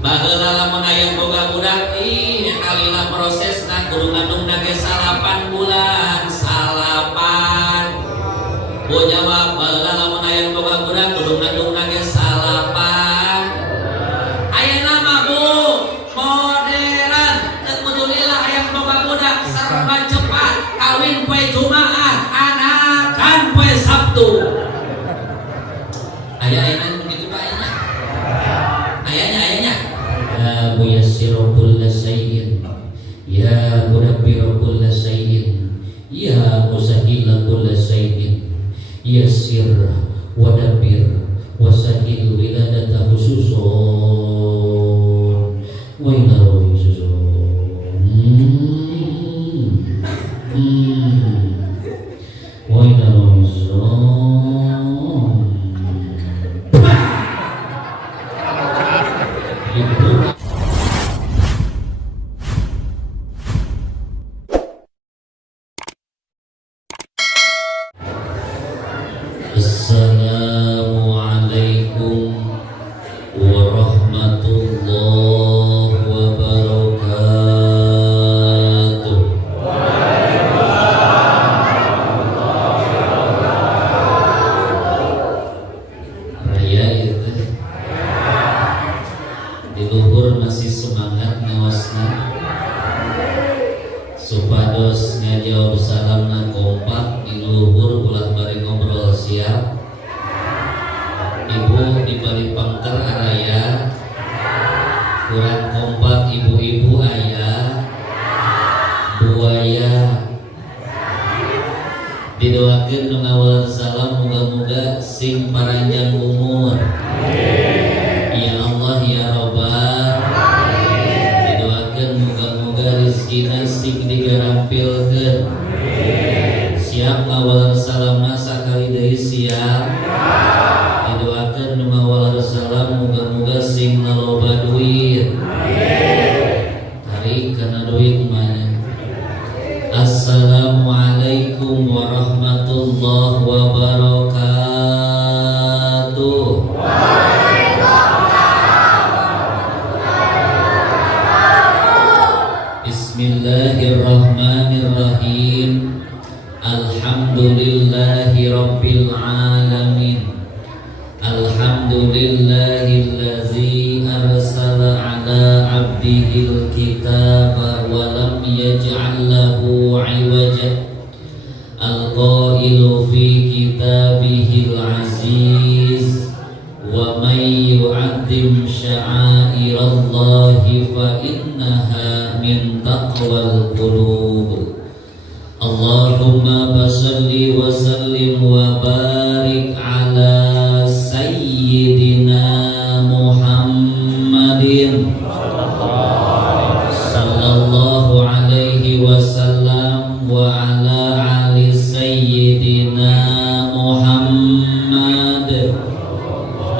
baheula lamun aya boga budak kalila prosesna kudu ngandungna ge 8 bulan salapan. Bu jawab baheula lamun aya boga budak kudu ngandungna ge 8. Ayeuna mah Bu modern teu kudulilah aya boga budak serba cepat kawin poe Jumaah anakan poe Sabtu. Aya-ayana begitu Pak ayahnya ya muyassiru kulla syai'in ya mudabbiru kulla syai'in ya musahhila kulla syai'in yassir wa dabbir wa sahhil wiladata khususun wa ila khususun wa ila khususun. Assalamualaikum warahmatullahi wabarakatuh. Raya itu di luhur masih semangat ngawasna supados ngajawab salamna kompak di luhur ulah bari ngobrol siap. Ibu di balik pangker araya kurang kompak ibu-ibu ayah buaya didoakeun nu ngawal salam muga-muga sing paranjang umur. Ya Allah ya Rabbal didoakeun muga-muga rezekina sing digarampilkeun. Siap ngawal salamna sakali deui siap. Didoakeun nu ngawal salam muga-muga sing laloba duit. Tarik kana duit mah. Assalamualaikum warahmatullahi wabarakatuh. Bismillahirrahmanirrahim. Alhamdulillahi rabbil alamin. Alhamdulillahillazi arsala ala abdihil kitaba wa lam yaj'al lahu 'iwaja. Al-qailu fi kitabihil aziz wa may yu'azzim sya'airallahi fa innaha min taqwal qulub. Allahumma basalli wa sallim wa barik ala sayyidina Muhammadin sallallahu alaihi wasallam wa ala ali sayyidina Muhammad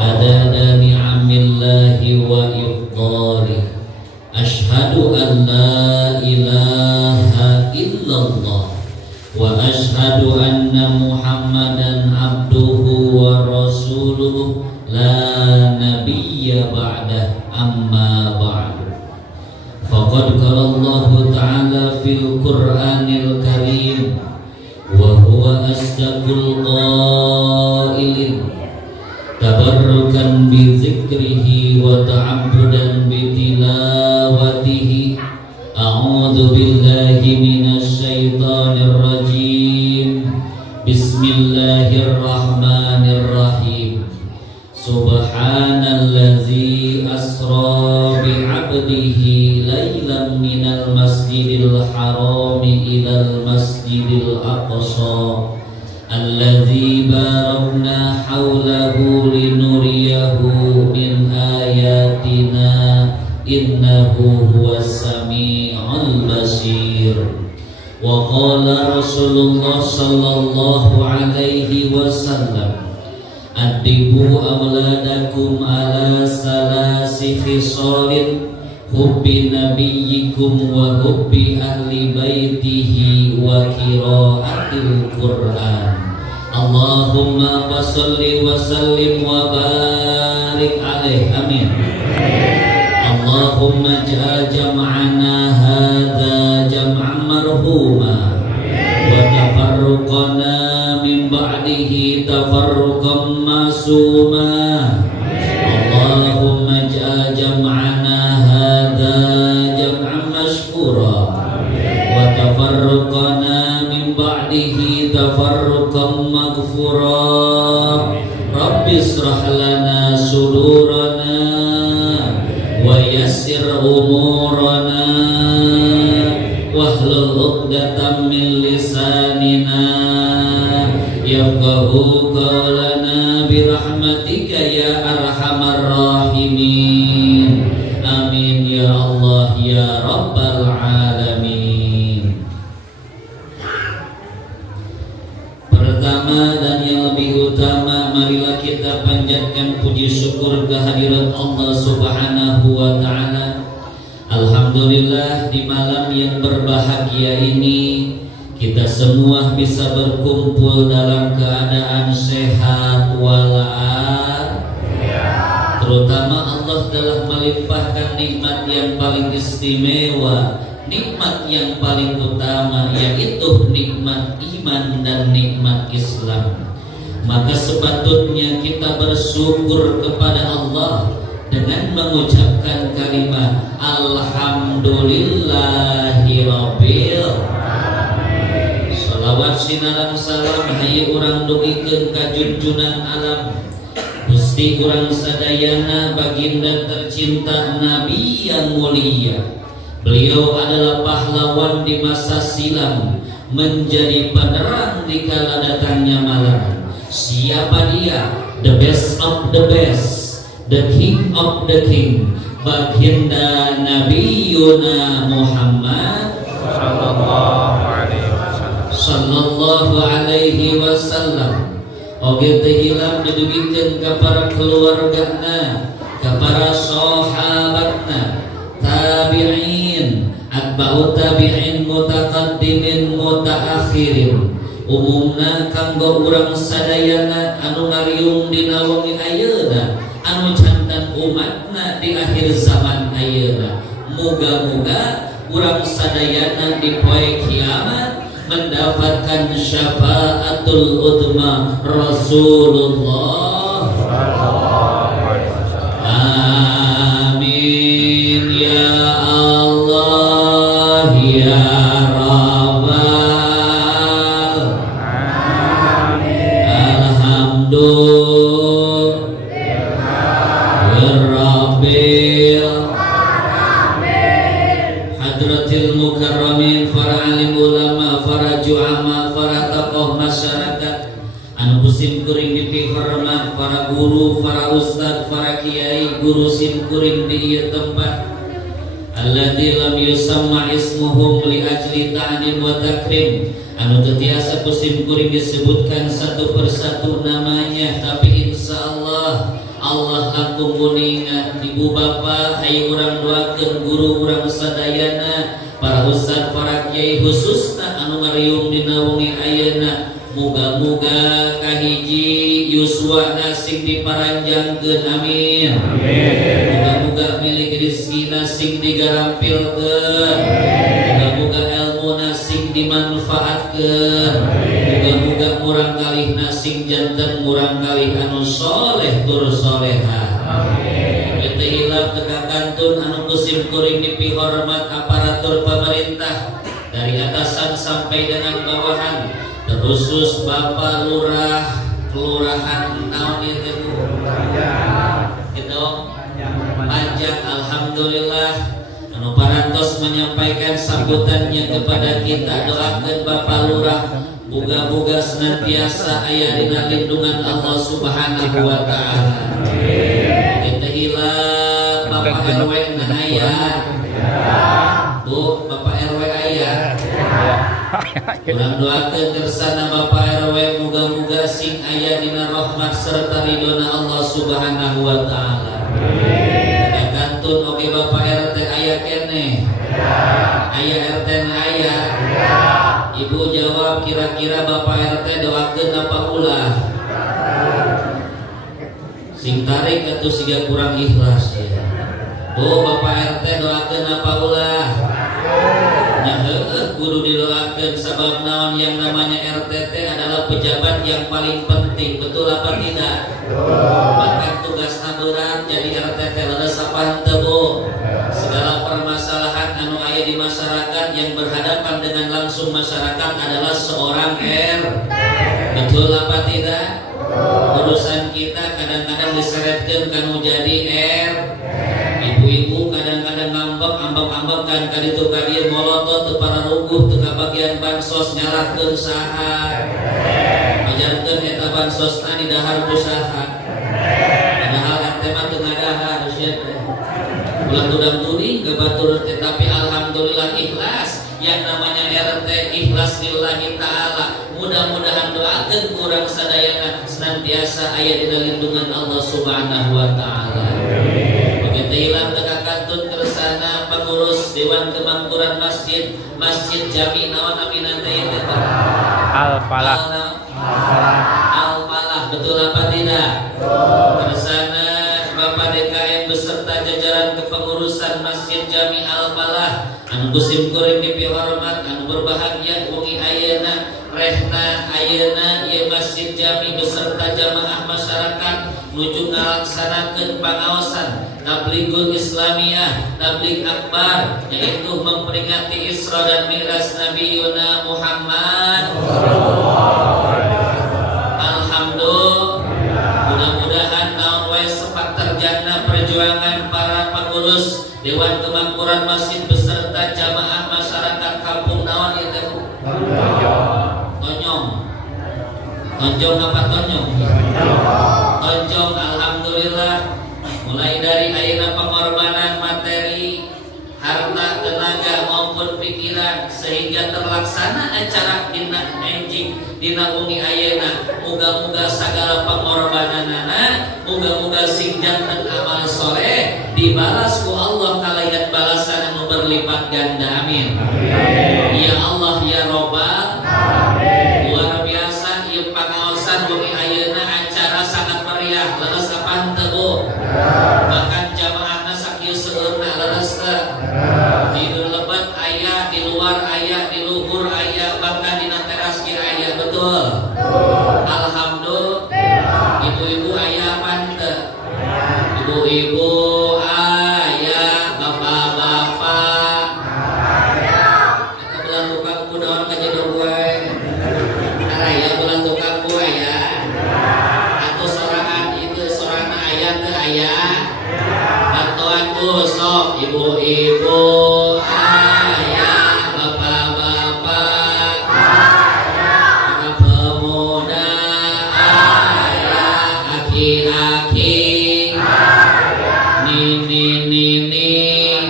adada ni'amillahi wa ifdalih. Ashhadu an la ilaha illallah wa ashhadu anna Muhammadan abduhu wa rasuluh la nabiyya ba'dah amma ba'du. Faqad qala Allah ta'ala fil Qur'anil Karim wa huwa asdaqul qailin tabarrukan bi dzikrihi wa ta'abbudan bi tilawatihi. A'udzu billahi minasy syaithanir rajim. Bismillahirrahmanirrahim. Subhanallazi asra bi 'abdihi lailan minal masjidil harami ilal masjidil aqsa alladzi barakna haulahu linuriyahu min ayatina innahu huwas sami'ul basir. Wa qala Rasulullah sallallahu alaihi wasallam adibu awladakum ala salasi khisalin hubbi nabiyyikum wa hubbi ahli baitihi wa qiraatil Qur'an. Allahumma salli wa sallim wa barik alaih. Amin. Allahumma ja'al jam'ana hadza jam'an marhuma wa tafarruqana min ba'dihi tafarruqan masuma. Allahumma ja'al jam'ana hadza jam'an mashkura wa tafarruqana min ba'dihi tafarruqan maghfura. Rabbi israh lana sudurana wa yassir umurana wahlul 'uqdatam min lisanina yafqahu qawlana birahmatika ya arhamar rahimin. Amin ya Allah ya rabbal alamin. Pertama dan yang lebih utama, marilah kita panjatkan puji syukur kehadirat Allah Subhanahu wa ta'ala. Alhamdulillah, di malam yang berbahagia ini kita semua bisa berkumpul dalam keadaan sehat walafiat. Terutama Allah telah melimpahkan nikmat yang paling istimewa, nikmat yang paling utama, yaitu nikmat iman dan nikmat Islam. Maka sepatutnya kita bersyukur kepada Allah dengan mengucapkan kalimat Alhamdulillahirabbil alamin. Salawat sinaran salam hayu urang dugikeun ka junjunan alam Gusti urang sadayana baginda tercinta Nabi yang mulia. Beliau adalah pahlawan di masa silam, menjadi penerang di kala datangnya malam. Siapa dia? The best of the best, the king of the king, baginda Nabi Yuna Muhammad sallallahu alaihi wasallam. Oge teu hilang didugikeun ka para keluargana, ka para sahabatna, tabi'in, atba'u tabi'in, mutaqaddimin, mutaakhirin. Umumna kanggo urang sadayana anu ngariung dina wengi ayeuna, anu jantan umatna di akhir zaman ayeuna. Muga-muga urang sadayana di poe kiamat mendapatkan syafaatul udma Rasulullah. Amin ya Allah ya Rabbal Alhamdulillahirabbil Hadratil mukarramin, para alim ulama, para juama, para tokoh masyarakat anu sim kuring dipihormat, para guru, para ustad, para kiai, guru sim kuring di ieu tempat. Alladzi lam yusamma ismuhum li ajli ta'dim wa takrim, anu teu tiasa kusim kuring disebutkan satu persatu namanya, tapi insyaallah Allah langkung kuningan. Ibu bapa hayu urang doakeun guru urang sadayana, para ustad, para kiai, khususna anu ngariung dina wengi ayeuna, muga-muga kahiji yuswana sing diparanjangkeun. Amin. Muga-muga milik rezekina sing digarampilkeun, muga-muga ilmuna sing dimanfaatkeun, muga-muga murang kalihna sing janten murang kalih anu soleh tur soleha. Teu hilap teka kantun anu kusim kuring dipihormat aparatur pemerintah dari atasan sampai dengan bawahan, terkhusus Bapak Lurah Kelurahan naon itu gitu Pajak. Alhamdulillah anu parantos menyampaikan sambutannya kepada kita. Doakeun Bapak Lurah muga-muga senantiasa aya dina lindungan Allah Subhanahu wa taala. Teu hilap Bapak RW na aya. Bu, Bapak RW aya. Ulang doakeun kersana Bapak RW muga-muga sing aya dina rahmat serta ridona Allah Subhanahu wa taala. Kantun oge Bapak RT aya keneh. Aya RT na aya. Ibu jawab kira-kira Bapak RT doakeun apa ulah? Sing tarik atuh siga kurang ikhlas ya. Bu Bapak RT doakeun apa ulah? Nya heueuh kudu didoakeun sabab naon yang namanya RT adalah pejabat yang paling penting, betul apa tidak? Bahkan tugasna berat jadi RT leres apa henteu Bu? Segala permasalahan anu aya di masyarakat yang berhadapan dengan langsung masyarakat adalah seorang betul apa tidak? Urusan kita kadang-kadang diseretkeun kanu jadi ibu-ibu kadang-kadang ngambek kan kaditu kadieu molotot teu pararuguh teu kabagian bansos nyalahkeun saha ajarkeun eta bansosna di dahar ku saha padahal RT mah teu ngadahar sia teh ulah tudang-tuding kebatur tetapi alhamdulillah ikhlas yang namanya RT ikhlas lillahi ta'ala. Mudah-mudahan doakeun kurang sadayana senantiasa aya dina lindungan Allah Subhanahu wa taala. Begitu hilang teka kantun kersana pengurus Dewan Kemakmuran Masjid Jami naon aminan teh Al-Falah. Al-Falah betul apa tidak? Kersana Bapak DKM beserta jajaran kepengurusan Masjid Jami Al-Falah anu kusim kuring dipihormat anu berbahagia wengi ayeuna rehna ayeuna ieu Masjid Jami beserta jamaah masyarakat nuju ngalaksanakeun pangaosan Tabligul Islamiyah Tabligh Akbar yaitu memperingati Isra dan Mi'raj Nabi Yuna Muhammad. Alhamdulillah, mudah-mudahan naon wae sepak terjana perjuangan para pengurus Dewan Kemakmuran Masjid beserta jamaah masyarakat kampung naon ieu teh? Tonjong apa tonjong? Tonjong alhamdulillah mulai dari ayeuna pengorbanan materi, harta, tenaga maupun pikiran sehingga terlaksana acara dina enjing dina umi ayeuna. Muga-muga sagala pengorbananana, muga-muga singjang dan amal soleh dibalas ku Allah kalayan balasan anu berlipat ganda. Amin. Ya Allah ya Robbal. Luar biasa ieu pangaosan umi ayeuna acara sangat meriah. Leres apa henteu Bu? Bahkan jamaahna sakieu seueurna leres teu? Di lebet aya, di luar aya, di luhur aya, bahkan di teras ge aya, betul? Alhamdulillah. Ibu-ibu aya apa henteu? Ibu-ibu aya, bapak-bapak aya. Eta bulan tukang kunaon ka jedor wae. Araya bulan tukang kue ya. Atuh sorangan itu sorana aya teu aya? Bantuan ku sok ibu-ibu aya, bapak-bapak aya, para pemuda aya, aki-aki aya, nini-nini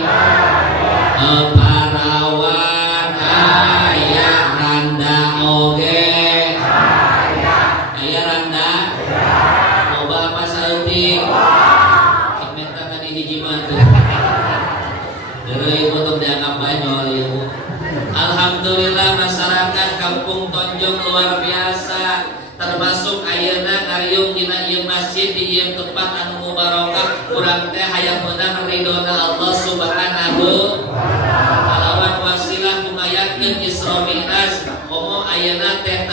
aya, parawan aya, randa oge aya. Aya randa? Loba apa saeutik? Minta tadi hiji mah teh. Deui potong dianggap banyol ieu. Alhamdulillah masyarakat Kampung Tonjong luar biasa. Termasuk ayeuna ngariung dina ieu masjid di ieu tempat anu mubarakah urang teh hayang meunang ridona Allah Subhanahu alawan wasilah ngumayakeun Isra Mi'raj. Komo ayeuna teh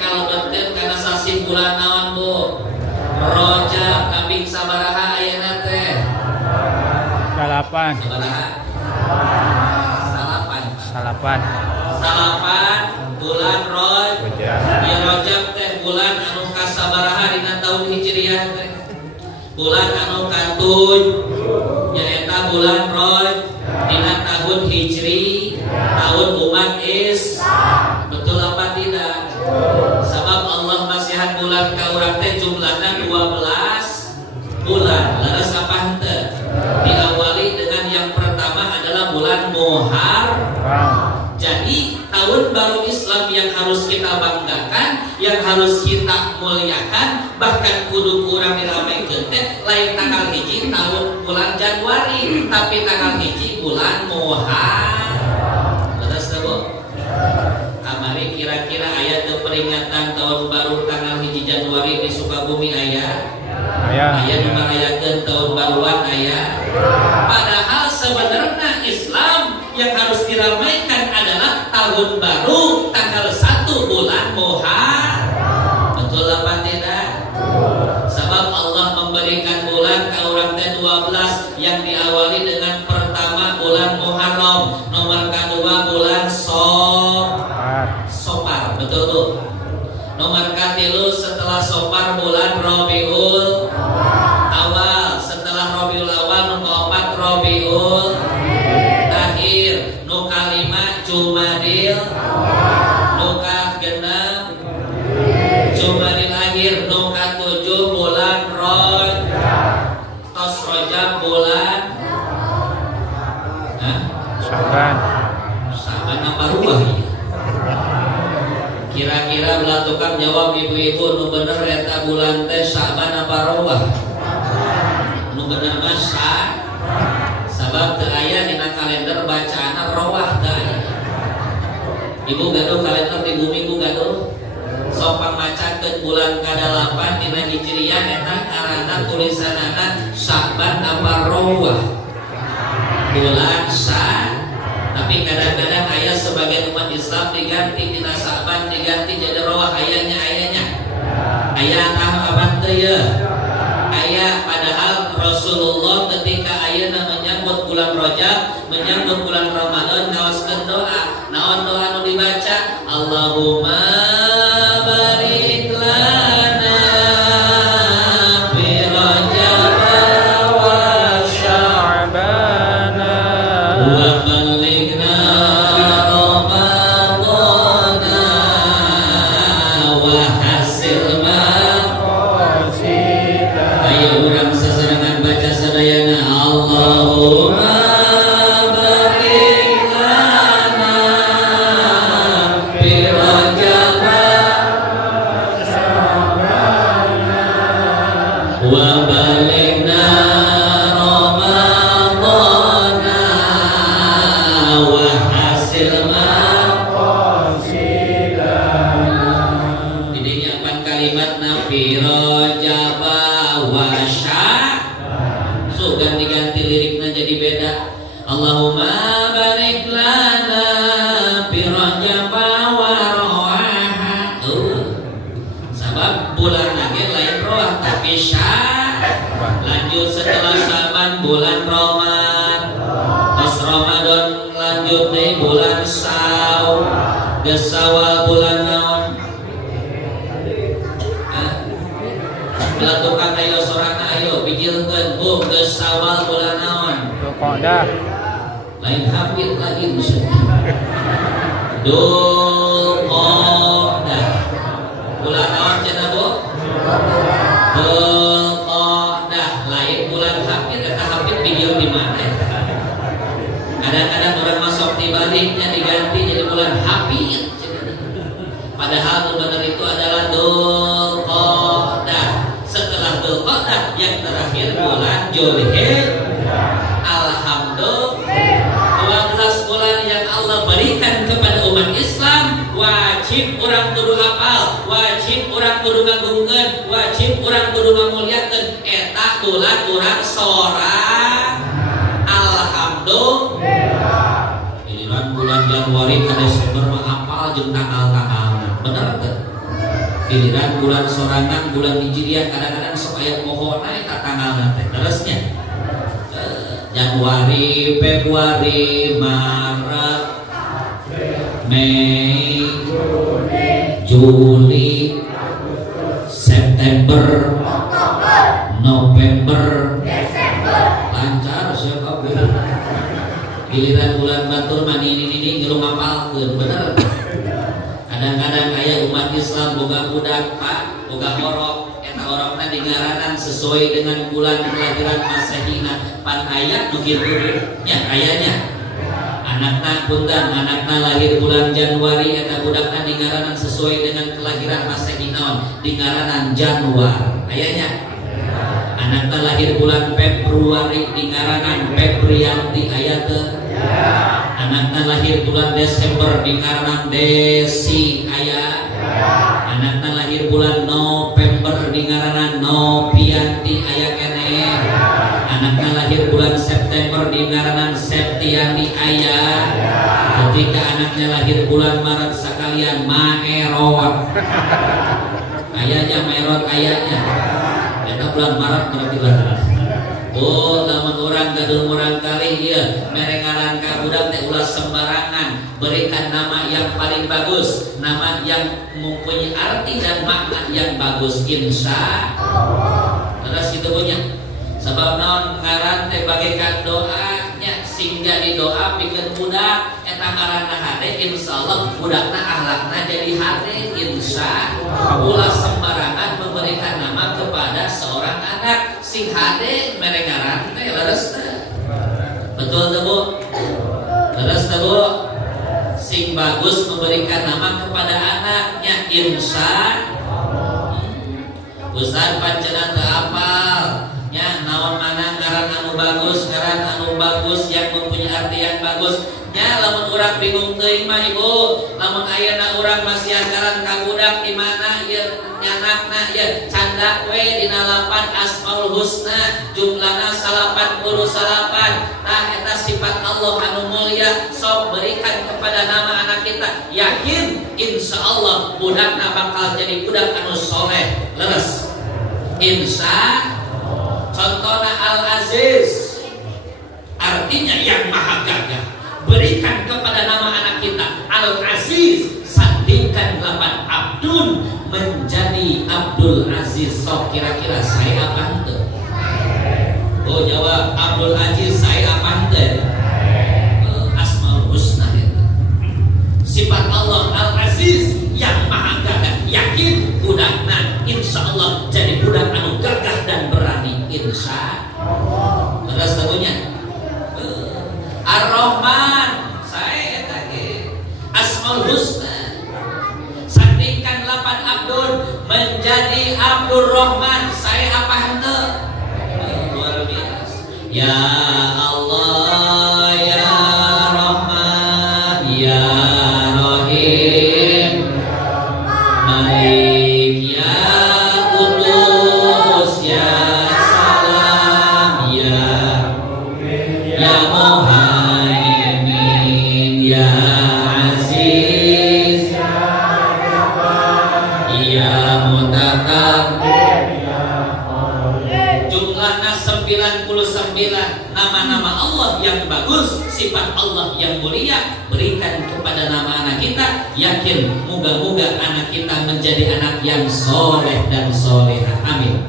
kalebetkeun kana sasi bulan naon Bu? Rajab. Kambing sabaraha ayeuna teh? Salapan. Sabaraha? Salapan bulan Rajab. Ieu Rajab teh bulan anu kasabaraha dina taun Hijriah teh? Bulan anu katuj nyaeta bulan Rajab dina tahun Hijri, tahun umat Islam. Betul apa tidak? Sebab Allah masihan bulan ka urang teh jumlahna 12 bulan. Leres apa henteu? Diawali dengan yang pertama adalah bulan Muharram. Jadi tahun baru Islam yang harus kita banggakan, yang harus kita muliakan, bahkan kudu kurang diramekeun teh lain tanggal hiji tahun bulan Januari, tapi tanggal hiji bulan Muharram. Leres teh Bu? Kamari kira-kira aya teu peringatan tahun baru tanggal hiji Januari di Sukabumi aya? Aya nu merayakeun tahun baruan aya? Padahal sebenarnya Islam yang harus diramaikan adalah tahun baru tanggal 1 bulan Muharram. Betul apa tidak? Sebab Allah memberikan bulan ke orang teh 12 yang diawali dengan pertama bulan Muharram, nomor kedua bulan Sopar, betul tuh. Nomor katilu setelah Sopar bulan Rabiul Awal, setelah Rabiul Awal nomor 4 Rabiul Akhir, nu kalima Jumadil, nu kagenep Jumadil Akhir, nu katujuh bulan tos Rajab bulan Syaban. Syaban apa ruah ya? Kira-kira belah tukang jawab ibu-ibu, nu bener eta bulan teh Syaban apa ruah? Nu bener mah sabab teu aya dina kalender bacaana rawah teu aya. Ibu gaduh kalender di bumi ku gaduh. Sok pamacakeun bulan ka-8 dina Hijriah eta ngaranna tulisanana Syaban apa rawah? Bulan tapi kadang-kadang ayat sebagai umat Islam diganti dina Syaban diganti jadi rawah ayatnya ayat apa teh ya ayat. Padahal Rasulullah ketika ayeuna menyambut bulan Rajab menyambut bulan Ramadan ngaoskeun doa. Naon doa nu dibaca? Allahumma barik lana fi Rajab wa Sya'ban wa ballighna Ramadana wa hasil maqasida. Ayo urang sasarangan baca sadayana Allahumma barik lana fi Rajab wa ballighna Ramadana wa hasil maqasidana. Ini nyiapkan kalimatna fi Rajab wa Sya'ban. So ganti-ganti liriknya jadi beda. Allahumma barik lana fi Rajab wa Rawaha. Sabab bulan lagi lain roh tapi Sya'ban. Lanjut setelah Sya'ban bulan Ramadan. Pas Ramadan lanjut nih bulan Syawal bulan naon? Belah tukang ayo sorana ayo bijilkeun bu geus Syawal bulan naon? Qodah. Lain hafid lagi maksudnya. Dul Qodah. Bulan naon cenah bu? Dul Qodah. Lain bulan hafid eta hafid bijil di mana? Kadang-kadang orang masuk dibaliknya diganti jadi bulan hafid. Padahal benar itu adalah Dzul Qodah. Setelah Dzul Qodah yang terakhir bulan Dzulhijjah. Alhamdulillah 12 bulan yang Allah berikan kepada umat Islam, wajib orang kudu hafal, wajib orang kudu ngagungkeun, wajib orang kudu ngamuliakeun eta bulan urang sorang. Alhamdulillah. Giliran bulan Januari ka Desember mah hafal jeung tanggal-tanggalna. Bener teu? Giliran bulan sorangan bulan Hijriah kadang-kadang sok aya pohonna eta tanggalna teh. Terusnya Januari, Februari, Maret, Mei, Juli, September, November, lancar siapa bener. Giliran bulan batur mani ini ngilu ngapalkeun bener. Kadang-kadang aya umat Islam boga budak Pak, boga horok, eta horokna digaranan sesuai dengan bulan kelahiran Masehina. Pan aya nu kitu nya ayanya. Anakna punten, anakna lahir bulan Januari eta budakna digaranan sesuai dengan kelahiran Masehi naon? Digaranan Januar. Ayanya. Anakna lahir bulan Februari digaranan Febrianti aya teu? Anakna lahir bulan Desember digaranan Desi aya? Anakna lahir bulan November digaranan Novianti aya keneh? Anakna lahir bulan di ngaranan Septiani ayah. Ketika anaknya lahir bulan Maret sekalian Maerot. Ayahnya Maerot ayahnya. Karena bulan Maret berarti lahir. Oh, lamun orang gadung orang kali ieu merengaran ka budak teh ulah sembarangan, berikan nama yang paling bagus, nama yang mempunyai arti dan makna yang bagus, insya Allah. Terus itu punya sebab naon ngaran teh bagaikan doanya sing jadi doa pikeun budak eta ngaranna hade insyaallah budakna akhlakna jadi hade insya Allah. Ulah sembarangan memberikan nama kepada seorang anak sing hade merengaran teh leres teh. Betul teh Bu? Leres teh Bu? Sing bagus memberikan nama kepada anaknya insya Allah. Ustaz pancenan teu apal nya naon mana ngaran anu bagus yang mempunyai arti yang bagus nya lamun urang bingung teuing mah Ibu lamun ayeuna urang masih ngaran ka budak di mana ieu nyanakna ieu candak we dina 8 Asmaul Husna jumlahna 88 nah eta sifat Allah anu mulia sok berikan kepada nama anak kita yakin insyaallah budakna bakal jadi budak anu soleh leres insya. Contohnya Al-Aziz artinya yang maha gagah. Berikan kepada nama anak kita Al-Aziz, sandingkan 8 Abdul menjadi Abdul Aziz. Sok kira-kira saya apa ente? Oh jawab Abdul Aziz saya apa ente? Asmaul Husna itu. Sifat Allah Al-Aziz yang maha gagah. Yakin budakna insyaallah jadi budak anu gagah dan berani insya Allah. Terus tentunya Ar-Rahman saya tadi Asmaul Husna sandingkan 8 Abdul menjadi Abdul Rahman saya apa hente luar biasa ya Allah ya Rahman ya Rahim Malik ya Kudus ya Salam ya Muhaimin ya Aziz ya Mutakabbir jumlahnya 99 nama-nama Allah yang bagus sifat Allah yang mulia berikan kepada nama anak kita yakin moga-moga anak kita menjadi anak yang soleh dan solehah amin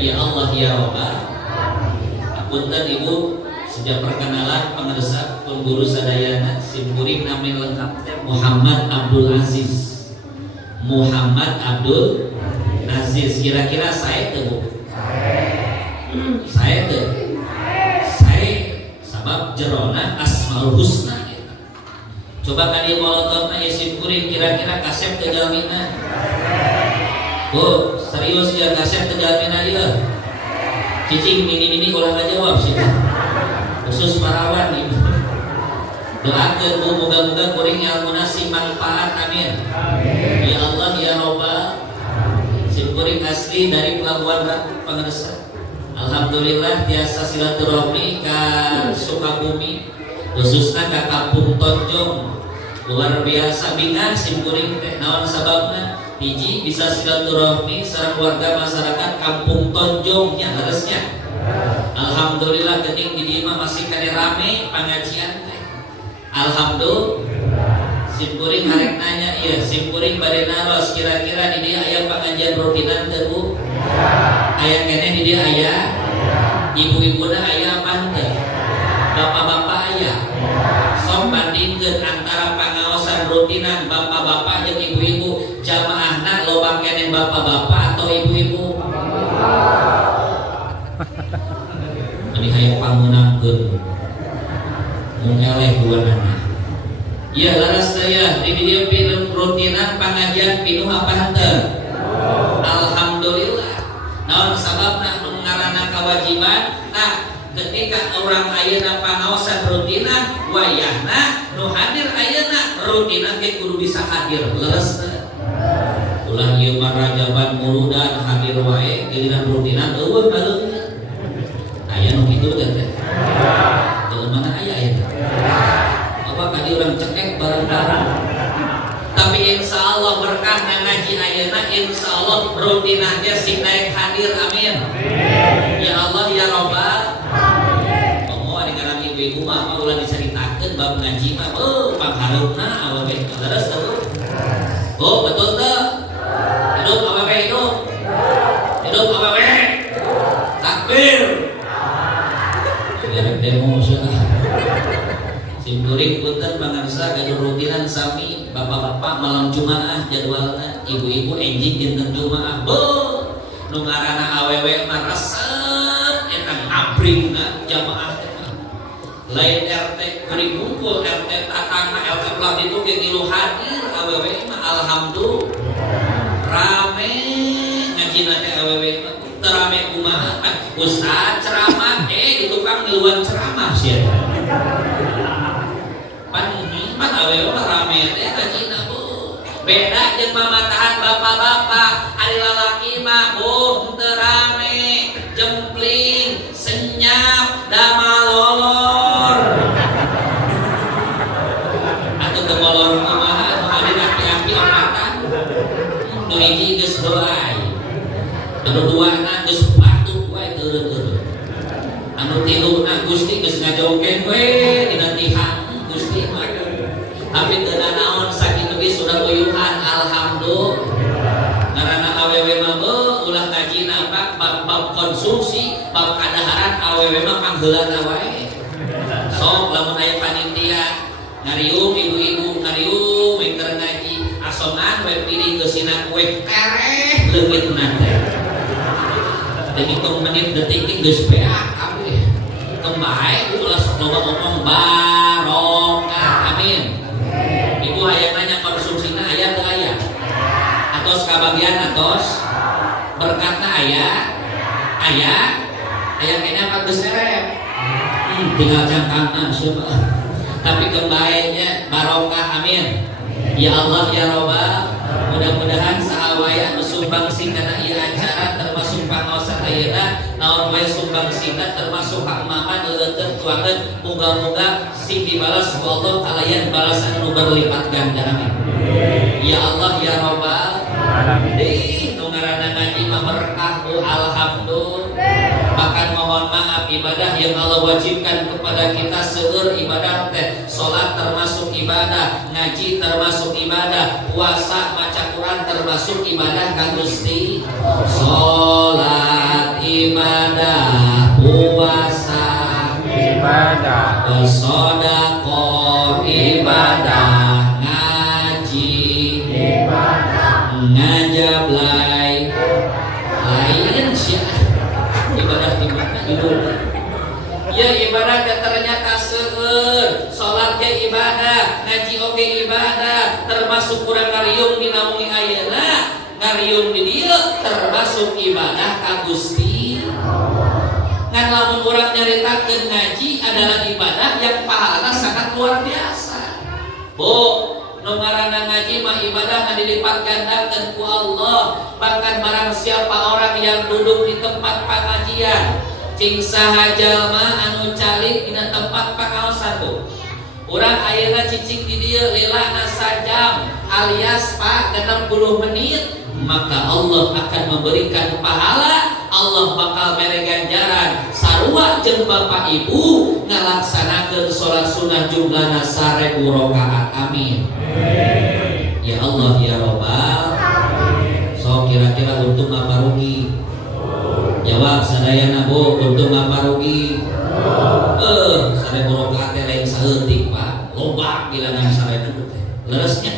ya Allah ya Rabbal punten Ibu sejak perkenalan pengersa pemburu sadayana simpuring nama lengkap Muhammad Abdul Aziz Muhammad Abdul Aziz kira-kira saya tuh saya sabab jerona Asmaul Husna coba kali molototna ya simpuring kira-kira kasep tegalmina Bu serius ya kasep tegalmina ya cicing ini ulah jawab sih khusus parawan Ibu doakeun Bu moga-moga kuring ilmuna si manfaat amin ya Allah ya Rabbal simpuring asli dari Pelabuhan Ratu Pangersa alhamdulillah biasa silaturahmi ka Sukabumi khususna ka Kampung Tonjong luar biasa bingan simpuring teh naon sababna hiji bisa silaturahmi sareng warga masyarakat Kampung Tonjong nya leresnya alhamdulillah geuning di dieu masih kade rame pangajian teh alhamdulillah simpuring harek nanya ieu simpuring bade naros kira-kira di dieu aya pangajian rutinan teu Bu aya keneh di dieu aya ibu-ibuna aya apa teu bapak-bapak aya sok bandingkeun antara pangaosan rutinan bapak-bapak jeung ibu-ibu jamaahna loba keneh bapak-bapak atau ibu-ibu ini hayang pangunangkeun mun eleh duanana ya laras saya di dieu rutinan pangajian pinuh apa henteu alhamdulillah naon sababna nu ngaranna kewajiban nah ketika orang ayeuna pangaosan rutinan wayahna nu hadir ayeuna rutinan ge kudu bisa hadir leres ulah ieu mah rajaban muludan hadir wae giliran rutinan eueuh kaleungna aya nu kitu teh orang cekek bareng-bareng. Tapi insya Allah berkah ngaji ayeuna, insya Allah rutinahnya sing naik hadir, amin. Ya Allah ya Robbal. Oh, ada karena ibu-ibu mah ulah diceritakeun bab ngaji mah, pangharupna awewe terus tuh. Oh, betul tuh. Hidup awewe hidup. Hidup awewe. Takbir. Biar demo sudah. Simkuring punten pangarsa gaduh rutinan sami bapak-bapak malam Jumaah jadwalna, ibu-ibu enjing dinten Jumaah. Nu ngaranna awewe mah resep eta ngabringna jamaah eta. Lain RT kuring ngumpul, RT tatangna RT belah ditu ge tilu hadir awewe mah alhamdulillah. Rame ngajina teh awewe mah teu rame kumaha. Ustaz ceramah di tukang miluan ceramah sia. Pan awewe mah rame teh ngajina Bu. Beda jeung mamatahan bapak-bapak, ari lalaki mah Bu teu rame, jempling, senyap, da malolor. Atuh teu molor kumaha anu adi aki-aki angkatan. Nu hiji geus doai. Anu duana geus batuk wae teureun-teureun. Anu tiluna Gusti geus ngajogeun we dina tihang Gusti mah. Tapi teu naon sakitu ge sudah uyuhan alhamdulillah. Karena awewe mah ulah ngajina bab konsumsi, bab kadaharan awewe mah pangheulana wae. Sok lamun aya panitia ngariung ibu-ibu ngariung we keur ngaji, asongan we piring geusina kue kereh leungitna teh. Teu hitung menit detik geus beak abdi. Kembae ulah sok loba ngomong barokah. Amin. Ibu hayang nanya konsumsina aya teu aya? Atos kabagian atos berkatna aya? Aya? Aya kene apa geus erep? Tinggal cangkangna siapa? Tapi kembaenya barokah, amin. Ya Allah ya Robbal, mudah-mudahan saawaya anu sumbangsi kana ieu acara termasuk pangaosan ayeuna naon wae sumbangsina termasuk hak maman leuteun tuangeun muga-muga sing dibalas ku Allah kalayan balasan anu berlipat ganda, amin. Ya Allah ya Robbal, amin. Nu ngaranna ngaji mah berkah alhamdulillah. Bahkan mohon maaf ibadah yang Allah wajibkan kepada kita seueur ibadah teh, salat termasuk ibadah, ngaji termasuk ibadah, puasa maca Quran termasuk ibadah ka Gusti. Salat ibadah, puasa ibadah, sedekah ibadah, ngaji ibadah, ngajablay lain sia ibadah hidup. Ya ibadah ternyata seueur, salat ge ibadah, ngaji oge ibadah, termasuk kurang ngariung dina mungi ayeuna, ngariung di dieu termasuk ibadah ka Gusti. Ngan lamun urang nyaritakeun ngaji adalah ibadah yang pahalana sangat luar biasa. Bu, nu ngaranna ngaji mah ibadah anu dilipat gandakeun ku Allah. Bahkan barang siapa orang yang duduk di tempat pengajian, cing saha jalma anu calik dina tempat pangaosan tuh. Urang ayeuna cicing di dieu lilana sajam alias 60 menit, maka Allah akan memberikan pahala. Allah bakal mere ganjaran sarua jeung bapak ibu ngalaksanakeun salat sunah jumlahna 1000 rakaat. Amin. Ya Allah ya Robbal. So kira-kira untung apa rugi? Jawab sadayana Bu, untung apa rugi? 1000 rakaat teh lain saeutik Pak. Loba bilangan 1000 teh. Leresnya.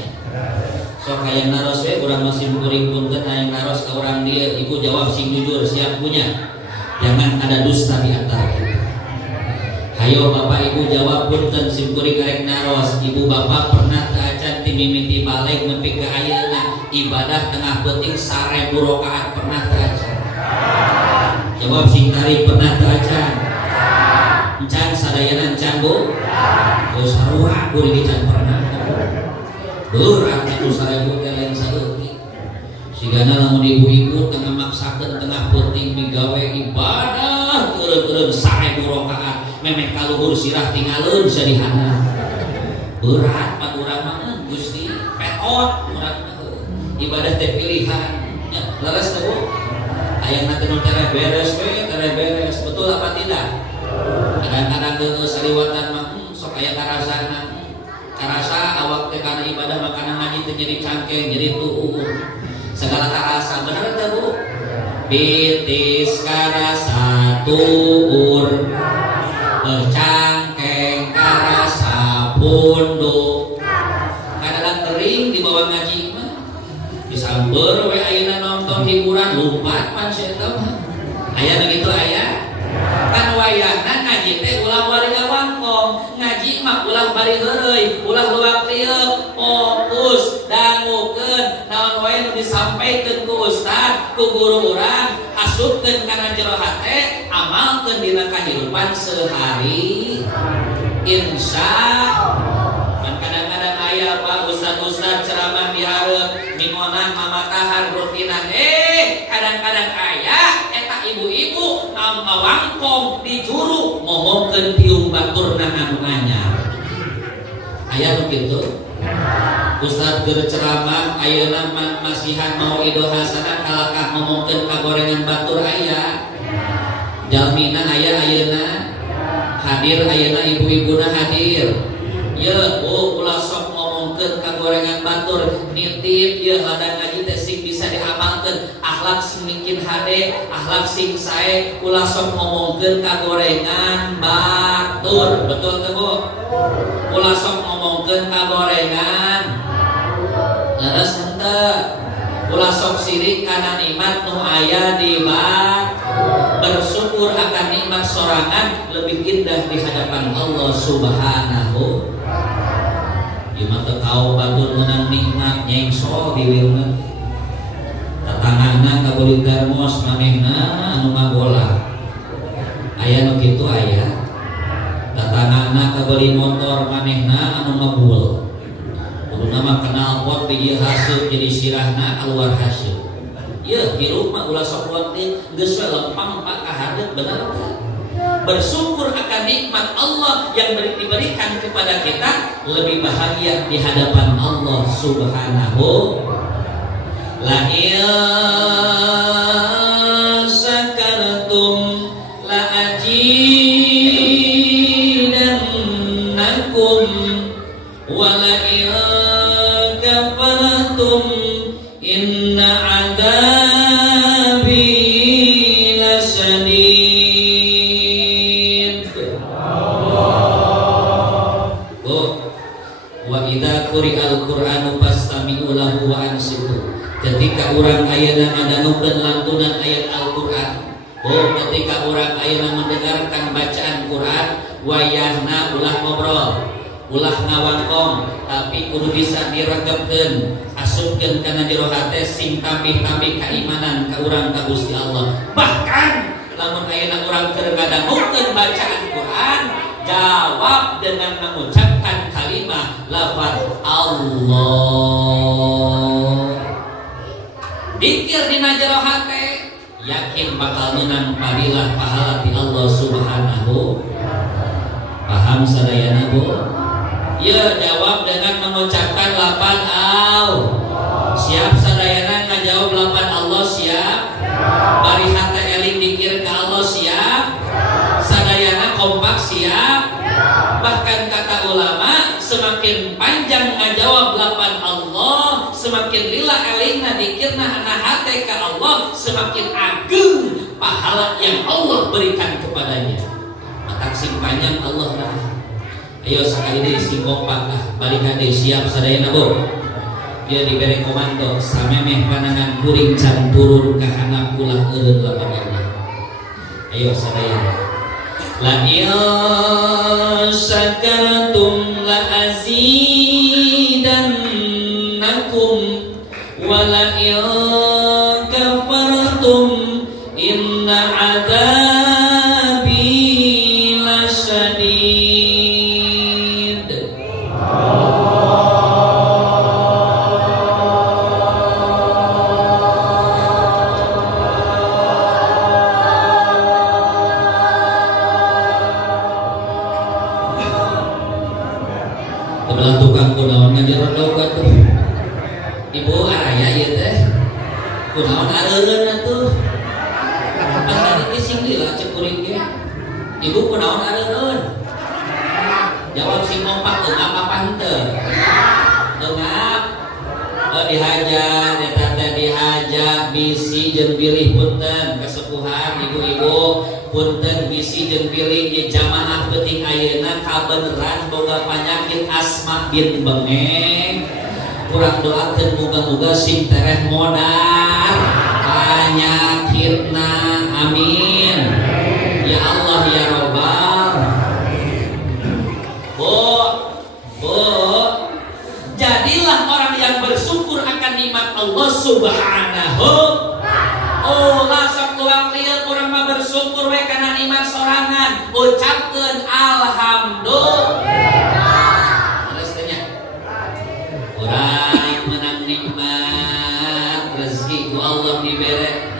So hayang naros we urang masih kuring punten hayang naros ka urang dieu, ibu jawab sing jujur siap punya. Jangan ada dusta di antara kita. Hayo bapak ibu jawab punten sing kuring karek naros, ibu bapak pernah teu acan ti mimiti balik nepi ka ayeuna ibadah tengah peuting 1000 rakaat pernah teu acan? Jawab sing tarik pernah teu acan? Encan sadayana encan Bu? Geus sarua kuring can pernah. Berat itu 1000 teh lain saeutik. Sigana lamun ibu-ibu tengah maksakeun tengah peuting migawe ibadah teureun-teureun 1000 rakaat memeh kaluhur sirah tinggalun sadihana. berat pan urang mah Gusti peot urang ibadah teh pilihan nya leres teh Bu aya nanti nu tere beres betul apa tidak kadang-kadang geus saliwatan mah sok aya karasa awak teh kana ibadah makanan ngaji teh jadi cangkeng jadi tuur segala karasa bener teh Bu bitis karasa tuur bercangkeng karasa punduk kadang kering di bawah ngaji mah disamber we ayeuna nonton hiburan lompat pan eta mah aya nu kitu aya kan wayahna ngaji teh ulah bari ngawangkong ngaji mah ulah bari heureuy ulah luak lieu fokus dangukeun naon wae nu disampaikeun ku ustad ku guru urang asupkeun kana jero hate amalkeun dina kahirupan sehari insya dan kadang-kadang aya Pak ustad-ustad ceramah di hareup mimonan mamatahan rutinan kadang-kadang aya eta ibu-ibu ngawangkong di juru ngomongkeun tiung baturna anu anyar aya nu kitu ustad keur ceramah ayeuna masihan mauidul hasanah kalakah ngomongkeun kagorengan batur aya jalmina aya ayeuna hadir ayeuna ibu-ibuna hadir ye Bu ulah sok ngomongkeun kagorengan batur nitip ye ladang ngaji teh sing bisa diamalkeun akhlak sing mungkin hade akhlak sing sae ulah sok ngomongkeun kagorengan batur betul teh Bu ulah sok ngomongkeun kagorengan leres henteu ulah sok sirik kana nikmat nu aya di bersyukur akan nikmat sorangan lebih indah di hadapan Allah Subhanahu ieu teh kau batur meunang nikmat nyengso di wirna tatangana kabeuleut darmos manehna anu magola aya nu kitu aya tatangana kabeuli motor manehna anu mabul kudu nama kenal pot biji haseup jadi sirahna keluar haseup ieu hirup mah ulah sok luang geus we lempang Pak ka hareup bener teh bersyukur akan nikmat Allah yang diberikan kepada kita lebih bahagia di hadapan Allah Subhanahu la in sakartum la azidannakum wa la in kafartum inna adabi lasyadid wa idza quri'al qur'anu fastami'u lahu wa ansitu ketika urang ayeuna ngadangukeun lantunan ayat Al-Qur'an ketika urang ayeuna mendengarkan bacaan Qur'an wayahna ulah ngobrol ulah ngawangkong tapi kudu bisa diregepkeun asupkeun kana jero hate sing tambih-tambih keimanan ka urang ka Gusti Allah bahkan lamun ayeuna urang keur ngadangukeun bacaan Qur'an jawab dengan mengucapkan kalimat lafaz Allah dikir dina jero hate yakin bakal menang fadilah pahala ti Allah Subhanahu paham sadayana Bu ya jawab dengan mengucapkan lafaz al siap sadayana ngajawab lafaz Allah siap bari hate eling dikir ka Allah siap sadayana kompak siap bahkan kata ulama semakin panjang ngajawab lafaz Allah semakin lila elingna dikirna ana hate ka Allah semakin agung pahala yang Allah berikan kepadanya matak sing panjang Allah lah ayo sekali deui sing kompak balik deui siap sadayana Bu dia diberi komando samemeh panangan kuring can turun ka handap ulah eureun lafaz Allah ayo sadayana la in syakartum la azidannakum wa la in kafartum inna adabi lasyadid Kebelah tukang kunaon ngajar doa tuh. Ibu araya ieu teh. Kunaon areureun atuh. Asal sing lila cek kuring ge. Ibu kunaon areureun? Jawab sing kompak teu apa-apa henteu. Leungap. Dihaja eta teh dihaja bisi jeung pilih punten kasepuhan ibu-ibu punten bisi jeung pilih di jamaah penting ayeuna kabeneran boga panyakit asma bin bengeng urang doakeun muga-muga sing tereh modal panyakitna amin ya Allah ya Rabbal Bu jadilah orang yang bersyukur akan nikmat Allah Subhanahu. Oh, lasak tuang lieur urang mah bersyukur we kana nikmat sorangan. Ucapkeun alhamdulillah. Terus tanya. Urang menang nikmat rezeki ku Allah dibere.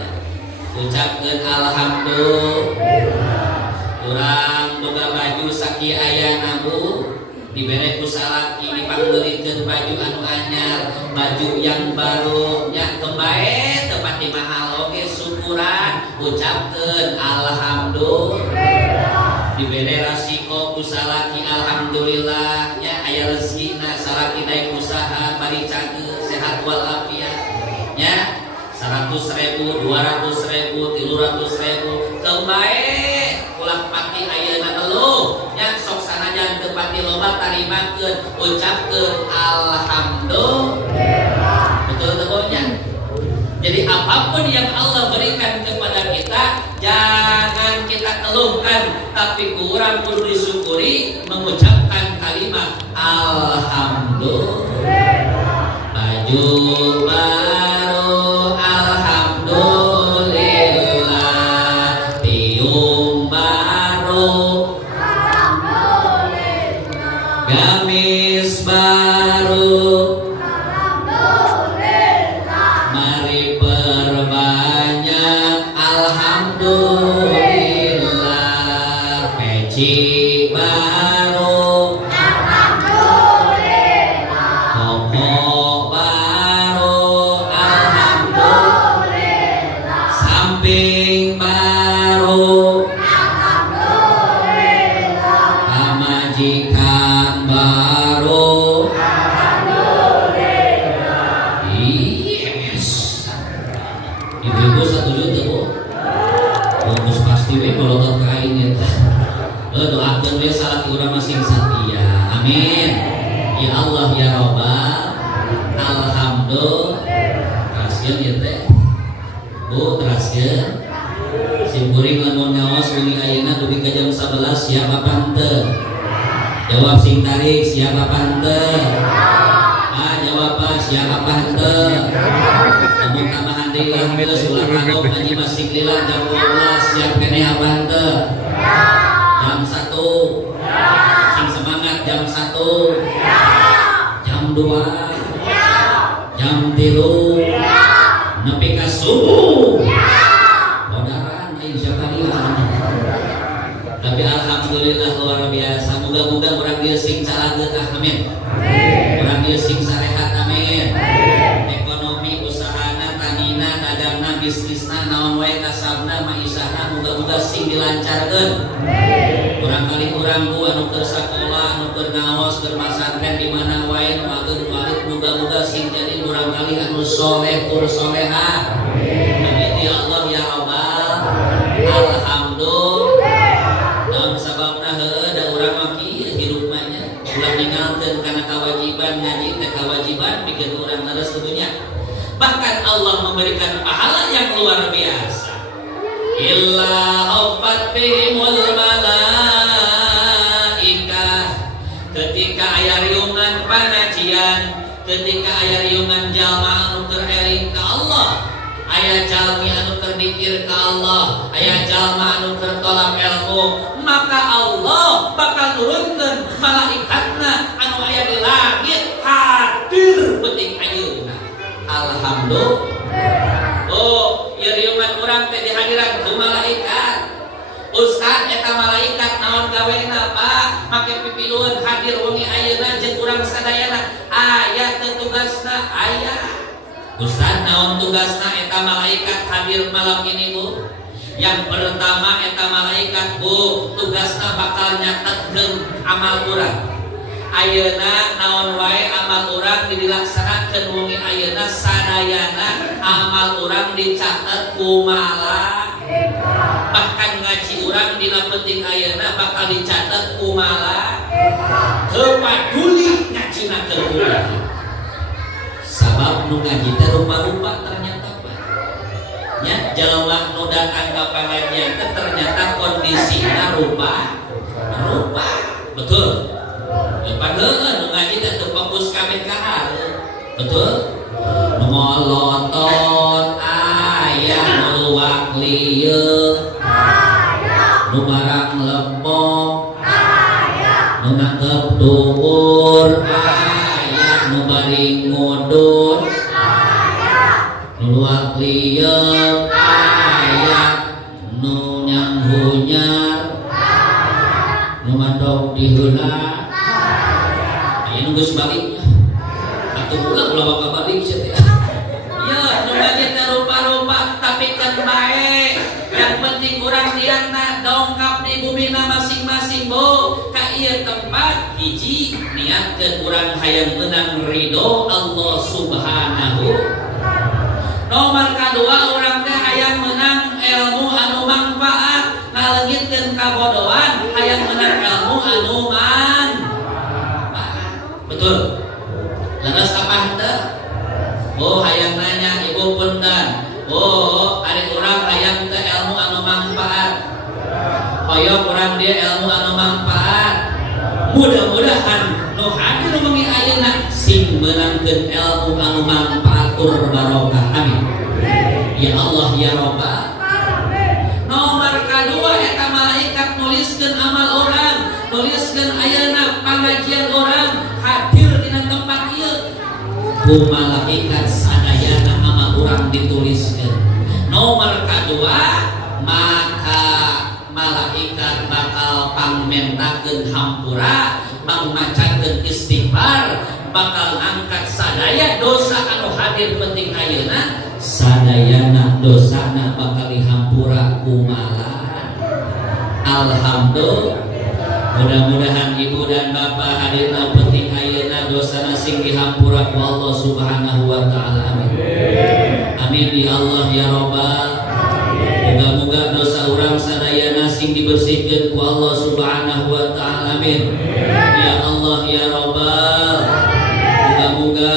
Ucapkeun alhamdulillah. Urang boga baju sakieu ayana Bu. Dibere ku salaki dipanggeureun baju anu anyar baju yang baru nya kembae teu pati mahal oge syukuran ucapkeun alhamdulillah dibere rasiko ku salaki alhamdulillah nya aya rezekina salaki daek usaha bari cageus sehat walafiat nya 100.000 200.000 300.000 kembae ulah pati ayeuna eluh nya sok sanajan teu pati loba tarimakeun ucapkeun alhamdulillah betul teu nya jadi apapun yang Allah berikan kepada kita jangan kita keluhkan tapi kurang kudu disyukuri mengucapkan kalimat alhamdulillah baju baru alhamdulillah tiung baru alhamdulillah gamis baru alhamdulillah mari perbanyak alhamdulillah peci baru alhamdulillah koko baru alhamdulillah samping baru alhamdulillah pamajikan baru alhamdulillah yes ibu-ibu setuju tuh bagus pasti we kalau kain eta doakeun we salaki urang masing satia amin ya Allah ya Rabbal alhamdulillah teraskeun ieu teh Bu teraskeun sim kuring lamun ngaos wengi ayeuna dugi ka jam 11 siap apa henteu jawab sing tarik siap apa henteu jawab apa siap apa henteu lamun tambahan deui geus ulah kanggo ngaji masing lila jam 12 siap keneh apa henteu jam 1 sing semangat jam 1 jam 2 jam 3 nepi ka subuh modaran insya Allah tapi alhamdulillah luar biasa moga-moga urang dieu sing salaget amin urang dieu sing sarehat amin ekonomi usahana tanina dagangna bisnisna naon wae kasabna maisahna moga-moga sing dilancarkeun urang kali urang Bu anu keur sakola anu keur ngaos keur masantren di mana wae nu ageun walid moga-moga sing jadi urang kali anu soleh tur solehah amin ya Allah ya Rabbal alhamdulillah naon sababna heueuh da urang mah kieu hirup mah nya ulah ninggalkeun kana kewajiban ngaji teh kewajiban bikin urang leres dunya bahkan Allah memberikan pahala yang luar biasa illa aufat bihimul malaikah ketika aya riungan panajian ketika aya riungan jalma anu keur eling ka Allah aya jalmi anu keur dikir ka Allah aya jalma anu keur tolak ilmu maka Allah bakal nurunkeun malaikatna anu aya di langit hadir penting ayeuna alhamdulillah oh ieu riungan urang teh dihadiran ku malaikat ustaz eta malaikat naon gawena Pak make pipiluan hadir wengi ayeuna jeung urang sadayana aya teu tugasna aya. Ustaz naon tugasna eta malaikat hadir malam ini Bu? Yang pertama eta malaikat Bu tugasna bakal nyatetkeun amal urang. Ayeuna naon wae amal urang dilaksanakeun wengi ayeuna sadayana amal urang dicatet kumaha. Bahkan ngaji urang dina penting ayeuna bakal dicatet kumaha. Teu paduli ngajina teu urang. Sabab nu ngaji teh rupa-rupa ternyata Pak. Nya jelema nu datang ka pengajian teh ternyata kondisina rupa. Betul. Padahal nu ngaji teh teu fokus kabeh ka hareup. Betul? Nu ngolotot aya nu luwak lieu. Aya. Nu barang lempong. Aya. Nu nangkep tuur. Aya. Nu bari ngudut. Aya. Nu luwak lieu. Aya. Nu nyanghunyar. Aya. Nu mandok diheula. Geus baliknya atuh ulah bapak balik sia teh ya nu ngaji teh rupa-rupa tapi kan bae yang penting urang niatna dongkap di bumina masing-masing Bu ka ieu tempat hiji niatkeun urang hayang menang ridho Allah Subhanahu. Nomor kadua urang teh hayang menang ilmu anu manfaat ngaleungitkeun kabodohan hayang menang ilmu anu betul. Leres apa henteu? Oh hayang nanya ibu punten. Oh ari urang hayang teh ilmu anu manfaat. Hoyong urang dia ilmu anu manfaat. Mudah-mudahan nu hadir wengi ayeuna sing meunangkeun ilmu anu manfaat tur barokah. Amin. Ya Allah ya Rabbal. Nomor kadua eta malaikat nuliskeun amal urang, nuliskeun ayeuna pangajian urang hadir di tempat ieu ku malaikat sadayana amal urang dituliskeun. Nomor kadua maka malaikat bakal pangmentakeun hampura mangmacakeun istighfar bakal angkat sadaya dosa anu hadir penting ayeuna sadayana dosana bakal dihampura kumaha. Alhamdulillah. Mudah-mudahan ibu dan bapak hadirna penting ayeuna dosana sing dihampura ku Allah Subhanahu wa taala. Amin. Amin ya Allah ya Rabbal. Moga-moga dosa urang sadayana sing dibersihkeun ku Allah Subhanahu wa taala. Amin. Ya Allah ya Rabbal. Moga-moga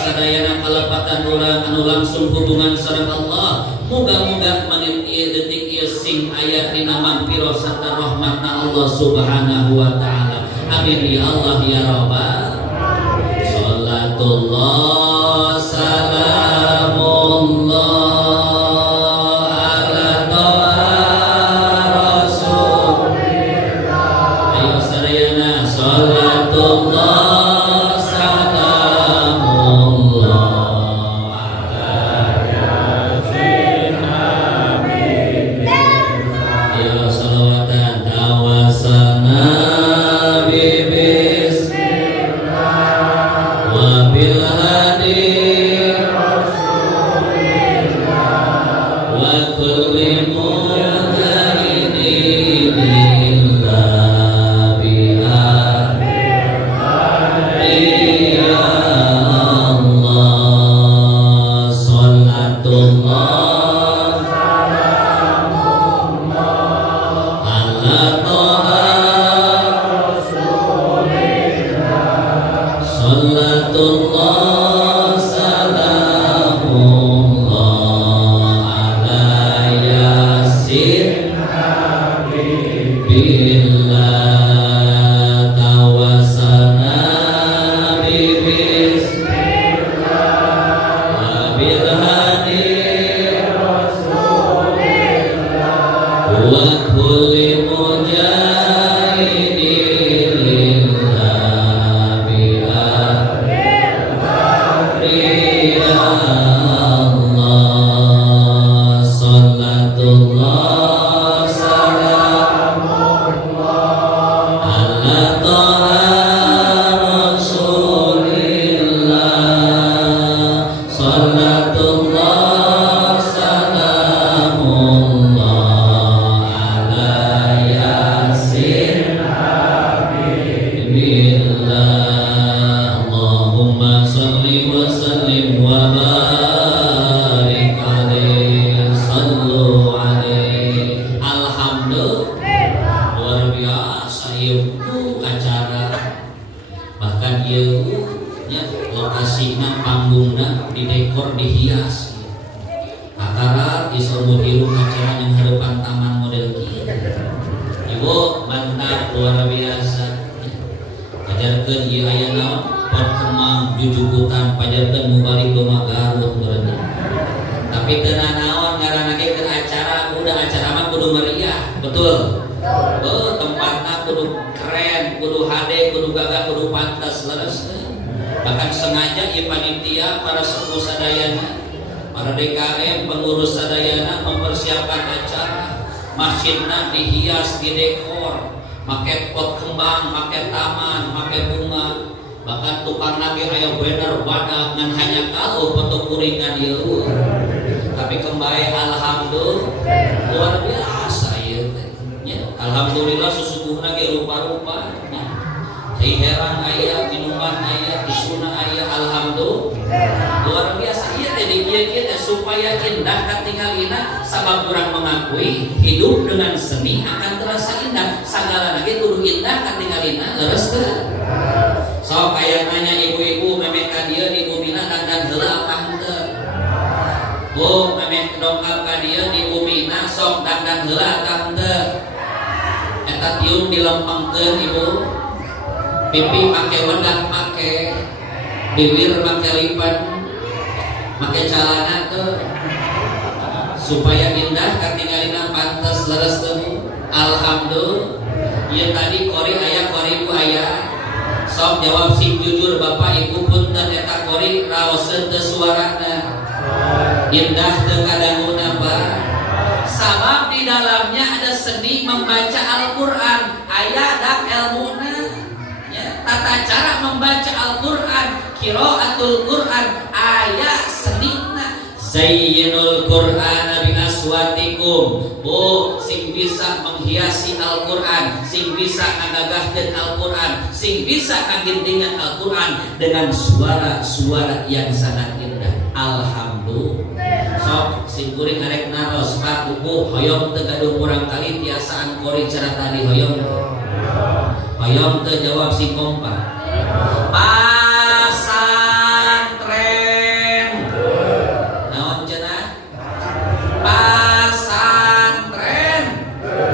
sadayana kalepatan urang anu langsung hubungan sareng Allah. Moga-moga manin ieu detik ieu sing aya dina mampiro sarta rahmatna Allah Subhanahu wa taala. Amin ya Allah ya Rabbal. Salatullah salamullah ala toha rasulillah. Ayo sadayana salatullah salamullah ala yasin amin. Ya salawatan tawassalna ieu acara bahkan ieu nya lokasina panggungna didekor dihias akarat disebut ieu acara yang harapan taman model kieu ibu mantap luar biasa pajarkeun ieu aya naon pot kemang jujugutan pajarkeun mubalik domah Garut berarti tapi teu naon ngaranna ge keur acara udah acara mah kudu meriah betul. Oh, tempatnya kudu keren, kudu HD, kudu gagah, kudu pantas leres. Bahkan sengaja ieu panitia para sepuh sadayana, para DKM pengurus sadayana mempersiapkan acara. Masjidna dihias, didekor, make pot kembang, make taman, make bunga. Bahkan tukang lagi aya banner badak ngan hanya kalau foto kuringan ieu. Tapi kembali alhamdulillah luar biasa ieu teh. Alhamdulillah susuguhna ge rupa-rupa. Cai heran aya, minuman aya, tisuna aya, alhamdulillah. Luar biasa ieu teh di kieu teh supaya indah katingalina sabab urang mengakui hidup dengan seni akan terasa indah. Sagalana ge kudu indah katingalina leres teu. Sok aya nanya ibu-ibu memeh ka dieu di bumina dandan heula apa henteu? Bu, memeh dongkap ka dieu di bumina sok dandan heula apa henteu? Eta tiung dilempengkeun ibu pipi make wedah make bibir make lipat make calana teu supaya indah katingalina pantes leres teu alhamdulillah ieu tadi kori aya kori ku aya sok jawab sing jujur bapak ibu punten eta kori raoseun teu suarana indah teu kadanguna Pak sabab di dalamnya ada seni membaca Al-Quran ayat dak ilmuna ya, tata cara membaca Al-Quran qiraatul Quran ayat senina zayyinul Qur'ana bi aswatikum bu sing bisa menghiasi Al-Quran sing bisa ngagagahkeun Al-Quran sing bisa ngagindingan Al-Quran dengan suara-suara yang sangat indah alhamdulillah sok sing kuring arek naros Pak Kuku hoyong teu gaduh kurang kali tiasaan kori cara tadi hoyong teu jawab si kompak pasantren naon cenah pasantren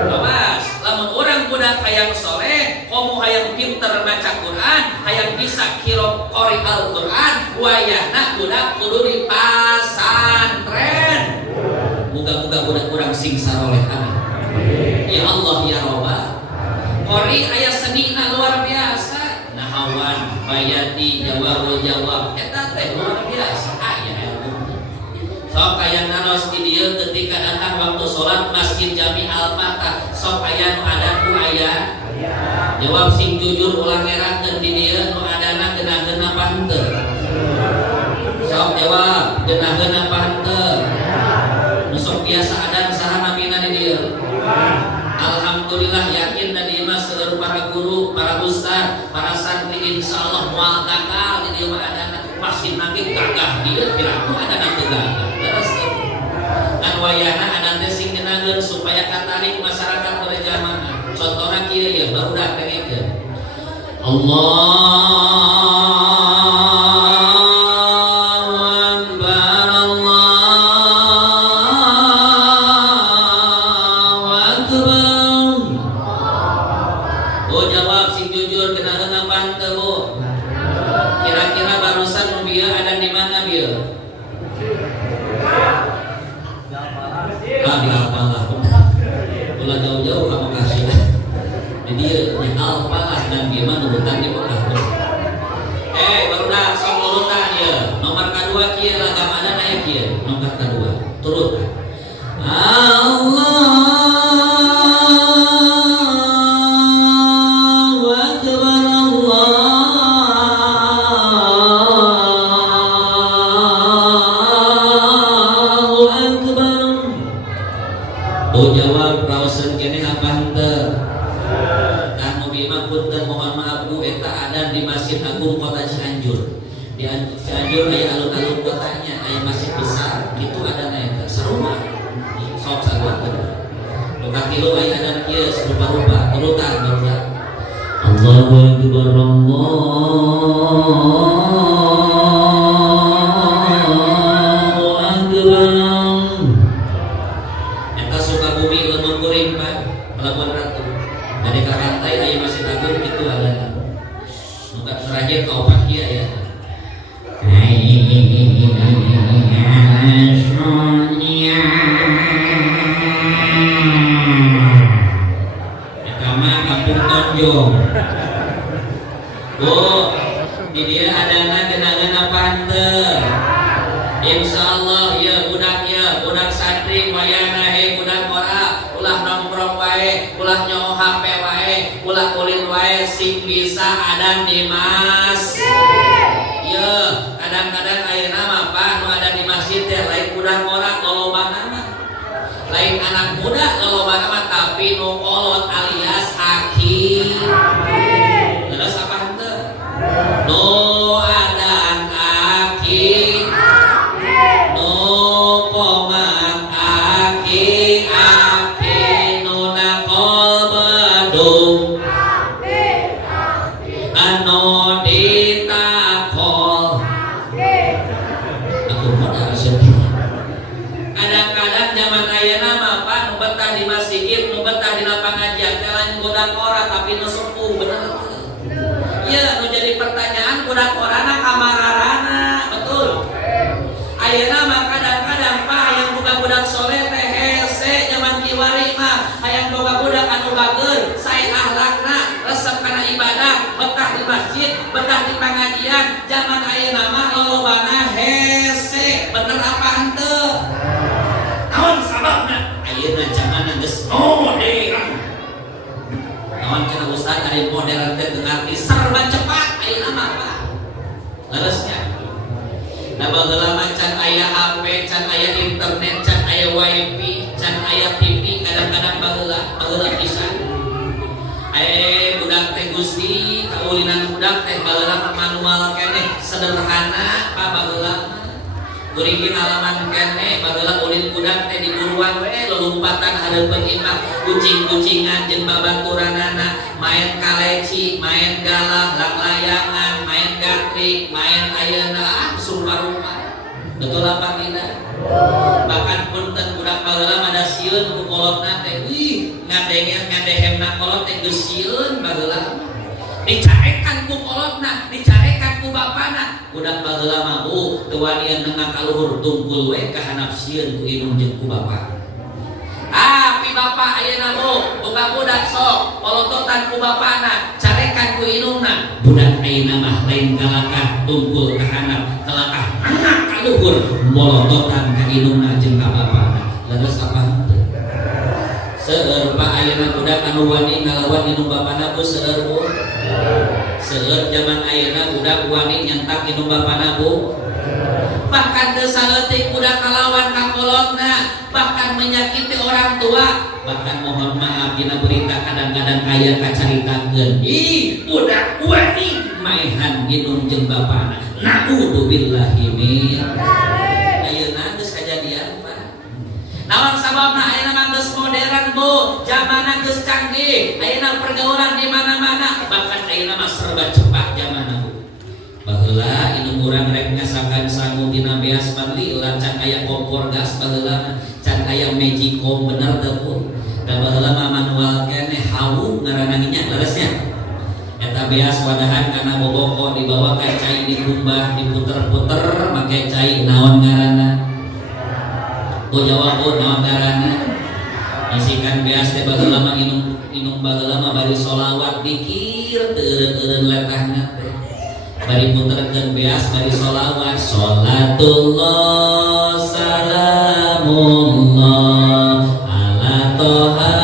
awas lamun urang budak hayang soleh komo hayang pinter baca Quran hayang bisa qiro qori Al-Quran wayahna budak kudu di pasantren muga-muga budak kurang sing saroleh amin ya Allah ya Rabbah qori aya senina luar biasa nahawan bayati jawabul jawab eta teh luar biasa aya ilmu sok aya naros di dieu ketika datang waktu salat Masjid Jami Al-Fatah sok aya nu adat ku aya jawab sing jujur ulang ngerakeun di dieu nu adana geuna-geuna apa henteu sok jawab geuna-geuna apa henteu nu sok biasa adan saha nabina di dieu alhamdulillah yakin dan iman seluruh para guru para ustaz para santri insyaallah moal kakal di dieu mah adana masjid nangge gagah dieu kira-kira adana teu gagah terus kan wayahna adan teh sing genageun supaya katarik masyarakat berjamaah contohna kieu ya barudak dengekeun Allahu Akbar Allahu Akbar oh jawab sing jujur kena panteu Bu kira-kira barusan nu bieu ada di mana bieu di Alpalah ulah jauh-jauh ka Bekasi jadi di Alpalah dan dia mah nurutan di Bekasi barudak sok nurutan ya nomor kedua kieu lagamana aya kieu nomor kedua turutan Allahu Akbar Allahu Akbar oh jawab raoseun keneh apa henteu kan nu bieu mah punten mohon maaf Bu eta adan di Masjid Agung Kota Cianjur di Cianjur aya alun-alun kotanya aya masjid besar kitu adan eta sarua sok saguakeun nu kakilu aya adan kieu rupa-rupa turutan barudak Allahu Akbar Allahu Akbar. Eta Sukabumi leumeung kuring Pak, Pelabuhan Ratu. Dari ka pantai aya masih takut kitu alana. Muga terakhir ka opat kieu aya. Eta mah kampung Tonjong. Bu, di dia adana genangan apa henteu? Insyaallah ya budak santri wayana he budak ora ulah nongkrong wae, ulah nyaho HP wae, ulah ulin wae sing bisa adan Dimas. Ye, kadang-kadang ayeuna mah Pak nu ada di masjid teh lain budak ora lolobana mah. Lain anak muda lolobana mah tapi nu kolot alias aki. Terus apa henteu? Nu adan aki. Nu komat aki nu nakol bedung anu ditakol. Aku mau harusnya kadang-kadang zaman ayeuna mah Pak nu betah di masjid, nu betah di pengajian lain budak ora tapi nu sepuh bener. Iya, nu jadi pertanyaan budak orana kamararana, betul. Ayeuna mah kadang-kadang Pak hayang budak-budak soleh teh hese zaman kiwari mah hayang boga budak anu bageun, sae akhlakna, resep kana ibadah, betah di masjid, betah di pengajian. Zaman ayeuna mah lolobana hese, bener apa henteu? Naon sababna? Ayeuna zaman geus modern. Naon cenah ustaz ari modern teh teu ngarti serba cepat ayeuna mah Pak. Leresnya. Nah bageula mah can aya HP, can aya internet, can aya wifi, can aya TV, kadang-kadang bageula pisan. Budak teh Gusti, kaulinan budak teh bageula manual keneh sederhana Pak bageula. Kuring halaman keneh bageula ulin budak teh di buruan we lulumpatan hareupeun imah, kucing-kucingan jeung babaturanana, main kaleci, main galah, layangan, main gatrik, main ayeuna sumpah-rumpah. Betul apa tidak? Bahkan punten budak bageula mah da sieun ku kolotna teh, wih ngadehemna kolot teh geus sieun bageula. Dicarekan ku kolotna, dicarekan ku bapana. Budak bageula mah teu wani neunga kaluhur tungkul we ka handap sieun ku indung jeung ku bapa. Tapi bapa ayeuna boga budak sok polototan ku bapana, carekan ku indungna. Budak ayeuna mah lain galakah tungkul ka handap, galakah anak kaluhur molototan ka indungna jeung ka bapana. Leres apa henteu? Seueur Pak ayeuna budak anu wani ngalawan indung bapana bu seueur bu. Seueur zaman ayeuna budak wani nyentak indung bapana bu. Bahkan teu saleutik budak ngalawan ka kolotna, bahkan menyakiti orang tua, bahkan mohon maaf dina berita kadang-kadang aya kacaritakeun ih budak wani maehan indung jeung bapana. Naudzubillahi min ayeuna geus kajadian Pak. Naon sababna ayeuna mah geus modern bu, zamanna geus canggih, ayeuna pergaulan di mana-mana, bahkan ayeuna mah serba cepat zamanna bu. Baheula indung urang rek ngasakan sangu dina beas bali ulah can aya kompor gas baheula can aya magicom bener teu bu. Da baheula mah manual keneh hawu ngaranna nya leresnya. Eta beas wadahan kana boboko dibawa ka cai dikumbah diputer-puter make cai naon ngaranna? Bu jawab bu naon ngaranna? Isikan beas teh bageula mah inung bageula mah bari sholawat dikir teu eureun-eureun letahna teh. Bari puterkeun beas bari sholawat sholatullah salamullah ala toha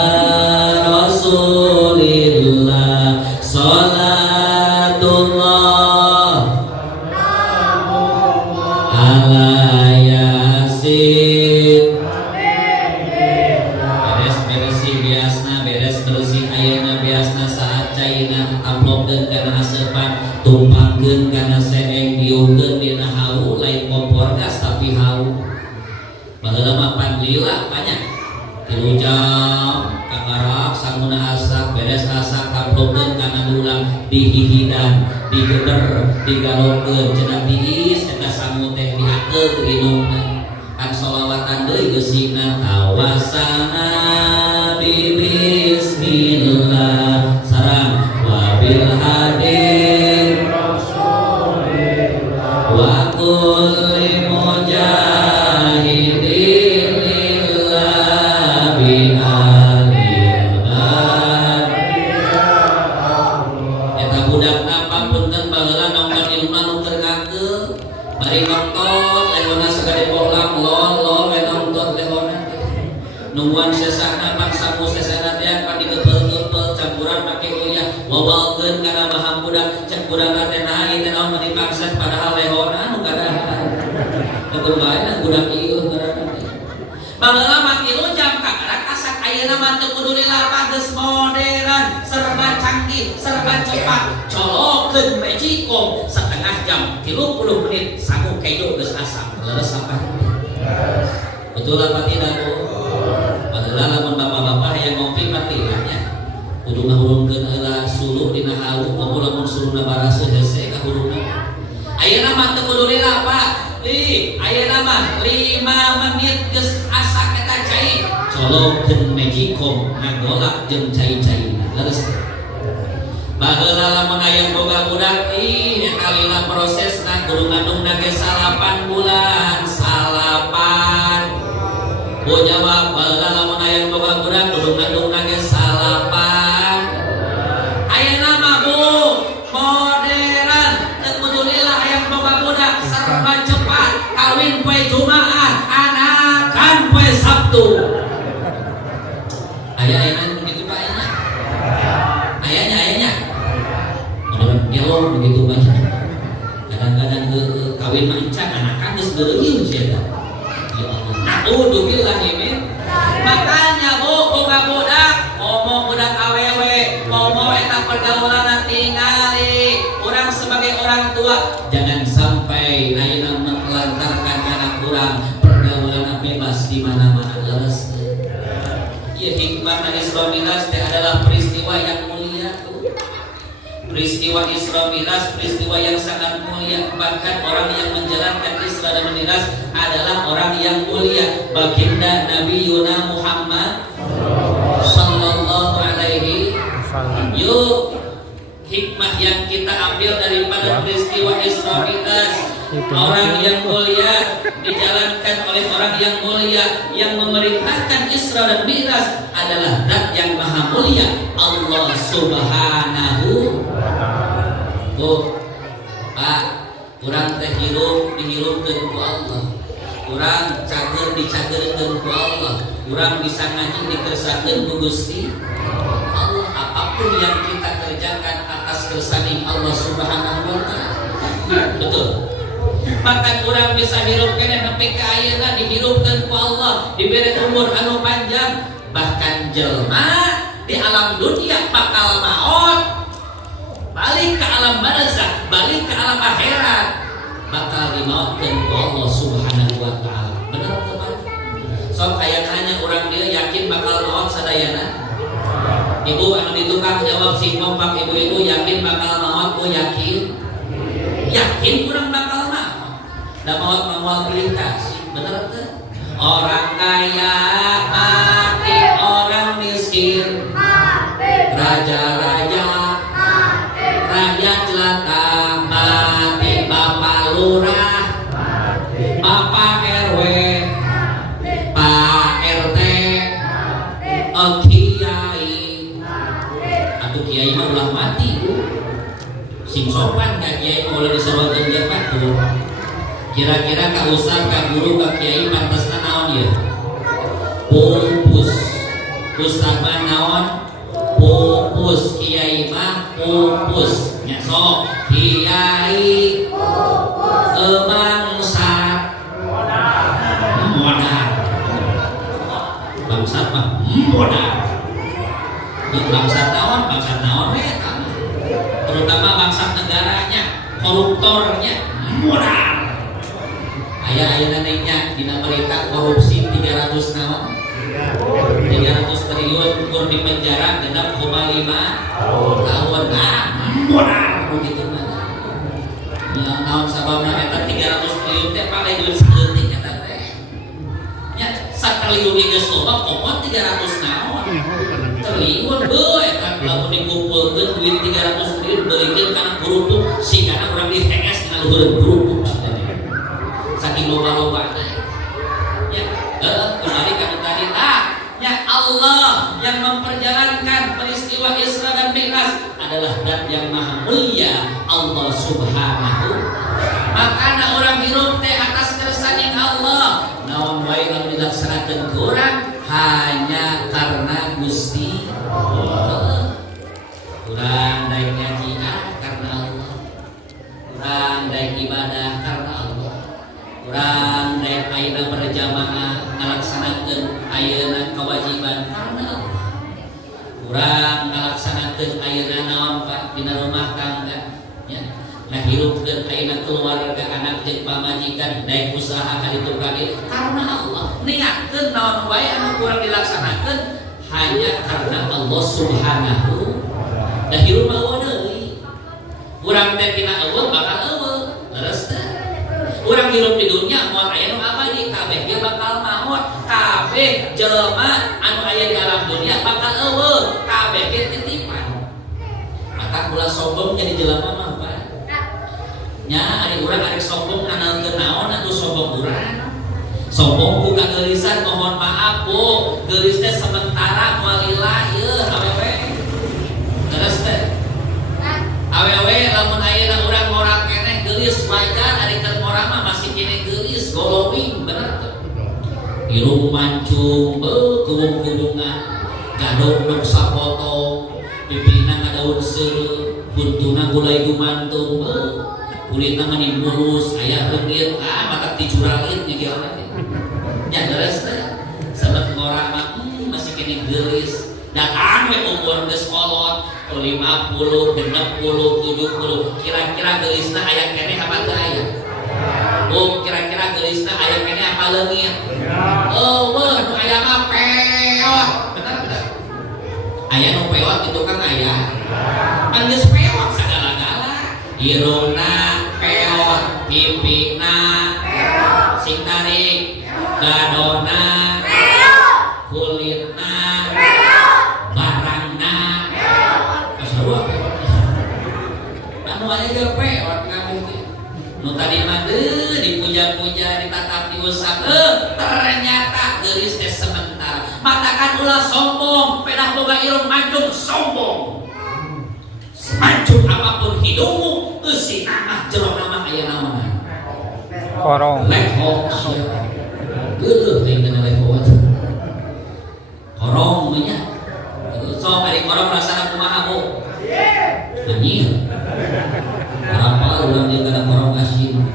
rasulillah sholatullah ala yasin. Beres si biasna beres bersih ayeuna biasna saat caina amplopkeun kana asepan tumpangkeun kana seeng diungkeun dina hawu lain kompor gas tapi hawu. Baheula mah pan lila banyak 3 jam ka arak samuna asak beres asak kaplongkeun kana dulang dihihidan digeder digalongkeun cenah tiis eta sangu teh diakeun ku indungna kan sholawatan deui geusina tawassalna bi bismillah sareng wabil hadir rasulillah wa kulli mujahidin lillah bi alillah eta budakna papunten baheula nongkon ilmu nu terkakeul bari nongkon lehona sagede bohlam lol nongkon lehona nungguan sesana paksamu sesana teh pan digeupel-geupel campuran make uyah wabalkeun kana bahan budak cek budak teh naon teh naon dipaksa padahal lehona nu kadahan lamun bae budak ieu ngaranna baheula mah kilu jam kakarak asak ayeuna mah teu kudu dilapah geus modern serba canggih serba cepat colokeun magicom setengah jam 30 menit sangu kejo geus asam leres apa betul apa tidak Bu? Padahal lamun bapak-bapak yang ngopi mati lahnya kudu ngahurungkeun heula suluh dina halu lamun suluhna baraseuh hese kahurungna ayeuna mah teu kudu dilapah ayeuna mah 5 menit geus asak eta cai colokeun magicom ngagolak jeung cai-caina leres baheula lamun aya boga budak kalila prosesna kudu ngandungna ge 8 bulan salapan Bu jawab baheula lamun aya boga budak kudu ngandungna ge 8 ayeuna mah Bu modern teu kudu lila hayang boga budak serba cepat kawin poe Jumaah anakan poe Sabtu aya begitu Pak ayahnya menurut dialog begitu banyak kadang-kadang kawin mancang anakan geus beureuh sia ya Allah naudzubillah min makanya Bu boga budak ngomong budak awewe ngomong eta pergaulan tingali urang sebagai orang tua jangan sampai ayeuna melantarkan anak urang pergaulan bebas di mana-mana leres ieu hikmah Isra Mi'raj teh adalah peristiwa yang mulia peristiwa Isra Mi'raj peristiwa yang sangat mulia bahkan orang yang menjalankan Isra dan Mi'raj adalah orang yang mulia baginda Nabi Yuna Muhammad sallallahu alaihi yuk hikmah yang kita ambil daripada peristiwa Isra Mi'raj orang yang mulia dijalankan oleh orang yang mulia yang memerintahkan Isra dan Mi'raj adalah zat yang maha mulia Allah subhanahu Bu Pak urang teh hirup dihirupkeun ku Allah urang cager dicagerkeun ku Allah urang bisa ngaji dikersakeun ku Gusti Allah apapun yang kita kerjakan atas kersani Allah subhanahu wa ta'ala betul maka urang bisa hirup kene nepi ka ayeuna dihirupkeun ku Allah diberi umur anu panjang bahkan jelma di alam dunia bakal maot balik ke alam barzakh balik ke alam akhirat bakal dimautkeun ku Allah subhanahu wa ta'ala bener teman sok aya nanya urang dia yakin bakal maot sadayana ibu anu di tukang jawab si kompak ibu-ibu yakin bakal maot Bu yakin urang bakal maot da maot pilih kasih bener teh orang kaya mati orang miskin raja-raja rakyat jelata mati bapak lurah bapak RW Pak RT kiai atuh kiai mah ulah mati sing sopan ka kiai mah ulah diserokeun jeung batur kira-kira ka ustaz ka guru ka kiai pantesna naon ieu pupus ustaz mah naon pupus kiai mah pupus nya sok kiai bangsat modal bangsat mah modal bangsat naon we terutama bangsat negaranya koruptornya modal aya nantinya dina berita korupsi 300 naon 300 triliun triliun kur di penjara 6,5 tahun. Benar begitu mah. Ya naon sababna eta 300 triliun teh paling duit saeutik eta teh. Nya satriliun geus loba pokok 300 naon. Triliun beuh eta lamun dikumpulkeun duit 300 triliun beulikeun kana kerupuk sigana urang di TS kana luhur kerupuk saking loba-loba teh. Ya, kembali ka tadi ya Allah yang memperjalankan peristiwa Isra dan Mi'raj adalah zat yang maha mulia, Allah Subhanahu. Makana orang hirup teh atas kersane Allah naon wae anu dilaksanakeun ku urang hanya karena Gusti Allah. Urang daek ngaji karena Allah, urang daek ibadah karena Allah, urang daek ayeuna berjamaah ngalaksanakeun ayeuna kewajiban karena Allah, urang ngalaksanakeun ayeuna naon Pak dina rumah tangga nya ngahirupkeun ayeuna keluarga anak jeung pamajikan daek usaha kaditu kadi karena Allah, niatkeun naon wae anu kurang dilaksanakeun hanya karena Allah Subhanahu. Da hirup mah eueuh deui urang teh tina eueuh bakal eueuh leres teh. Urang hirup di dunia moal aya nu abadi kabeh ge bakal maot, kabeh jelema anu aya di alam dunia bakal eueuh, kabeh ge titipan. Maka kula sombong jadi jelema mah Pak. Nya ari urang arek sombong nganaeun naon atuh sombong urang. Sombong ku kageurisan mohon maaf Bu, geulis teh sementara moal lillah yeuh awewe. Terus teh awewe lamun ayeuna urang ngora keneh geulis wajar ari keur ngora mah masih kene geulis glowing bener teh. Irung mancung beuh kubung-kubungan gadog sapotong pipina ngadaun seureuh buntuna gulai gumantung beuh kulitna mani mulus aya reugit mata ticuralin ngegeona teh. Nya leres teh sabab ngora mah masih kene geulis. Datang we umur geus kolot 50, 60, 70 kira-kira geulisna aya keneh apa teu aya? Oh, kira-kira geulisna aya keneh apa leungit? Eueuh, nu aya mah peot. Bener teh? Aya nu peot itu kan aya. Kan geus peot sagala-gala. Irungna peot, pipina peot, sing tarik gadona peot, kulitna aja peot kamu nu tadi mah dipuja-puja ditatap diusap ternyata geulis teh sementara. Matakan ulah sombong pedah boga irung mancung sombong mancung apapun hidungmu eusi amah jero nama aya naonna Korong. lehok geuleuh teh kana lehok korong nya sok ari korong rasana kumaha Bu? Anjir apa ulang dia kadang korong asin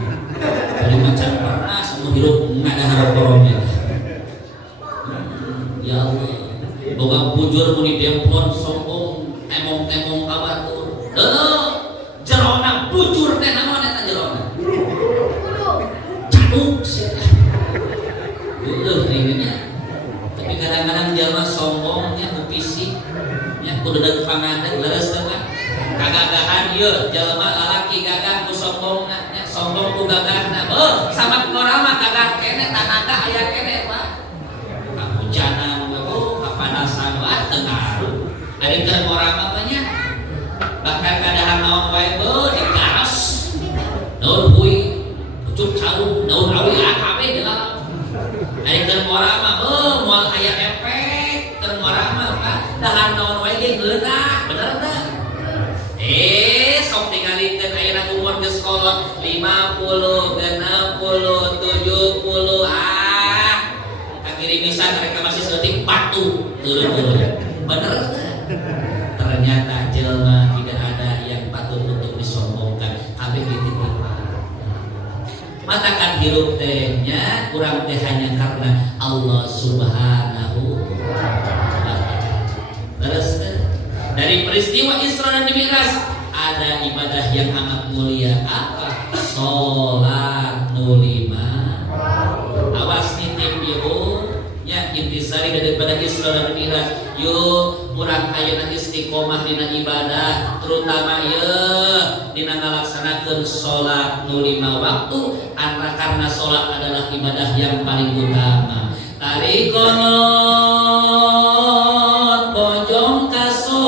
dari macan pernah semua hidup nggak ada harap korongnya. Ya Allah boga bujur muni demplon sombong emong-emong kabatur jerona bujur teh naon eta jerona caduk sia nya. Tapi kadang-kadang jelema sombongnya nu fisik nya kudu deuk pangadeg leres teh kagagahan ieu jelema lalaki gagah ku sombongna nya sombong ku gagahna beuh sama ngora mah gagah keneh tanaga aya keneh Pak kahujanan beuh kapanasan wah teu ngaruh ari keur ngora mah nya bahkan kadahan naon wae beuh digaros daun bui pucuk cau daun awi kabeh dilalap ari keur ngora mah beuh moal aya efek keur ngora mah Pak dahan naon wae ge ngeunak bener teh. Sok tingalikeun ayeuna umur geus kolot 50, 60, 70 kakirimisan mereka masih seperti batu turun-turun. Bener teh? Ternyata jelema tidak ada yang patut untuk disombongkan. Kabeh dititipan. Matakan hirup teh nya kurang teh hanya karena Allah Subhanahu wa taala. Terus dari peristiwa Isra dan Mi'raj ada ibadah yang amat mulia apa? Sholat nulima. Awas nitip ibu ya intisari daripada Isra dan Mi'raj. Yuk urang ayeuna istiqomah dina ibadah, terutama dina ngalaksanakeun salat nu 5 waktu, karena salat adalah ibadah yang paling utama. Tarikolot pojong kaso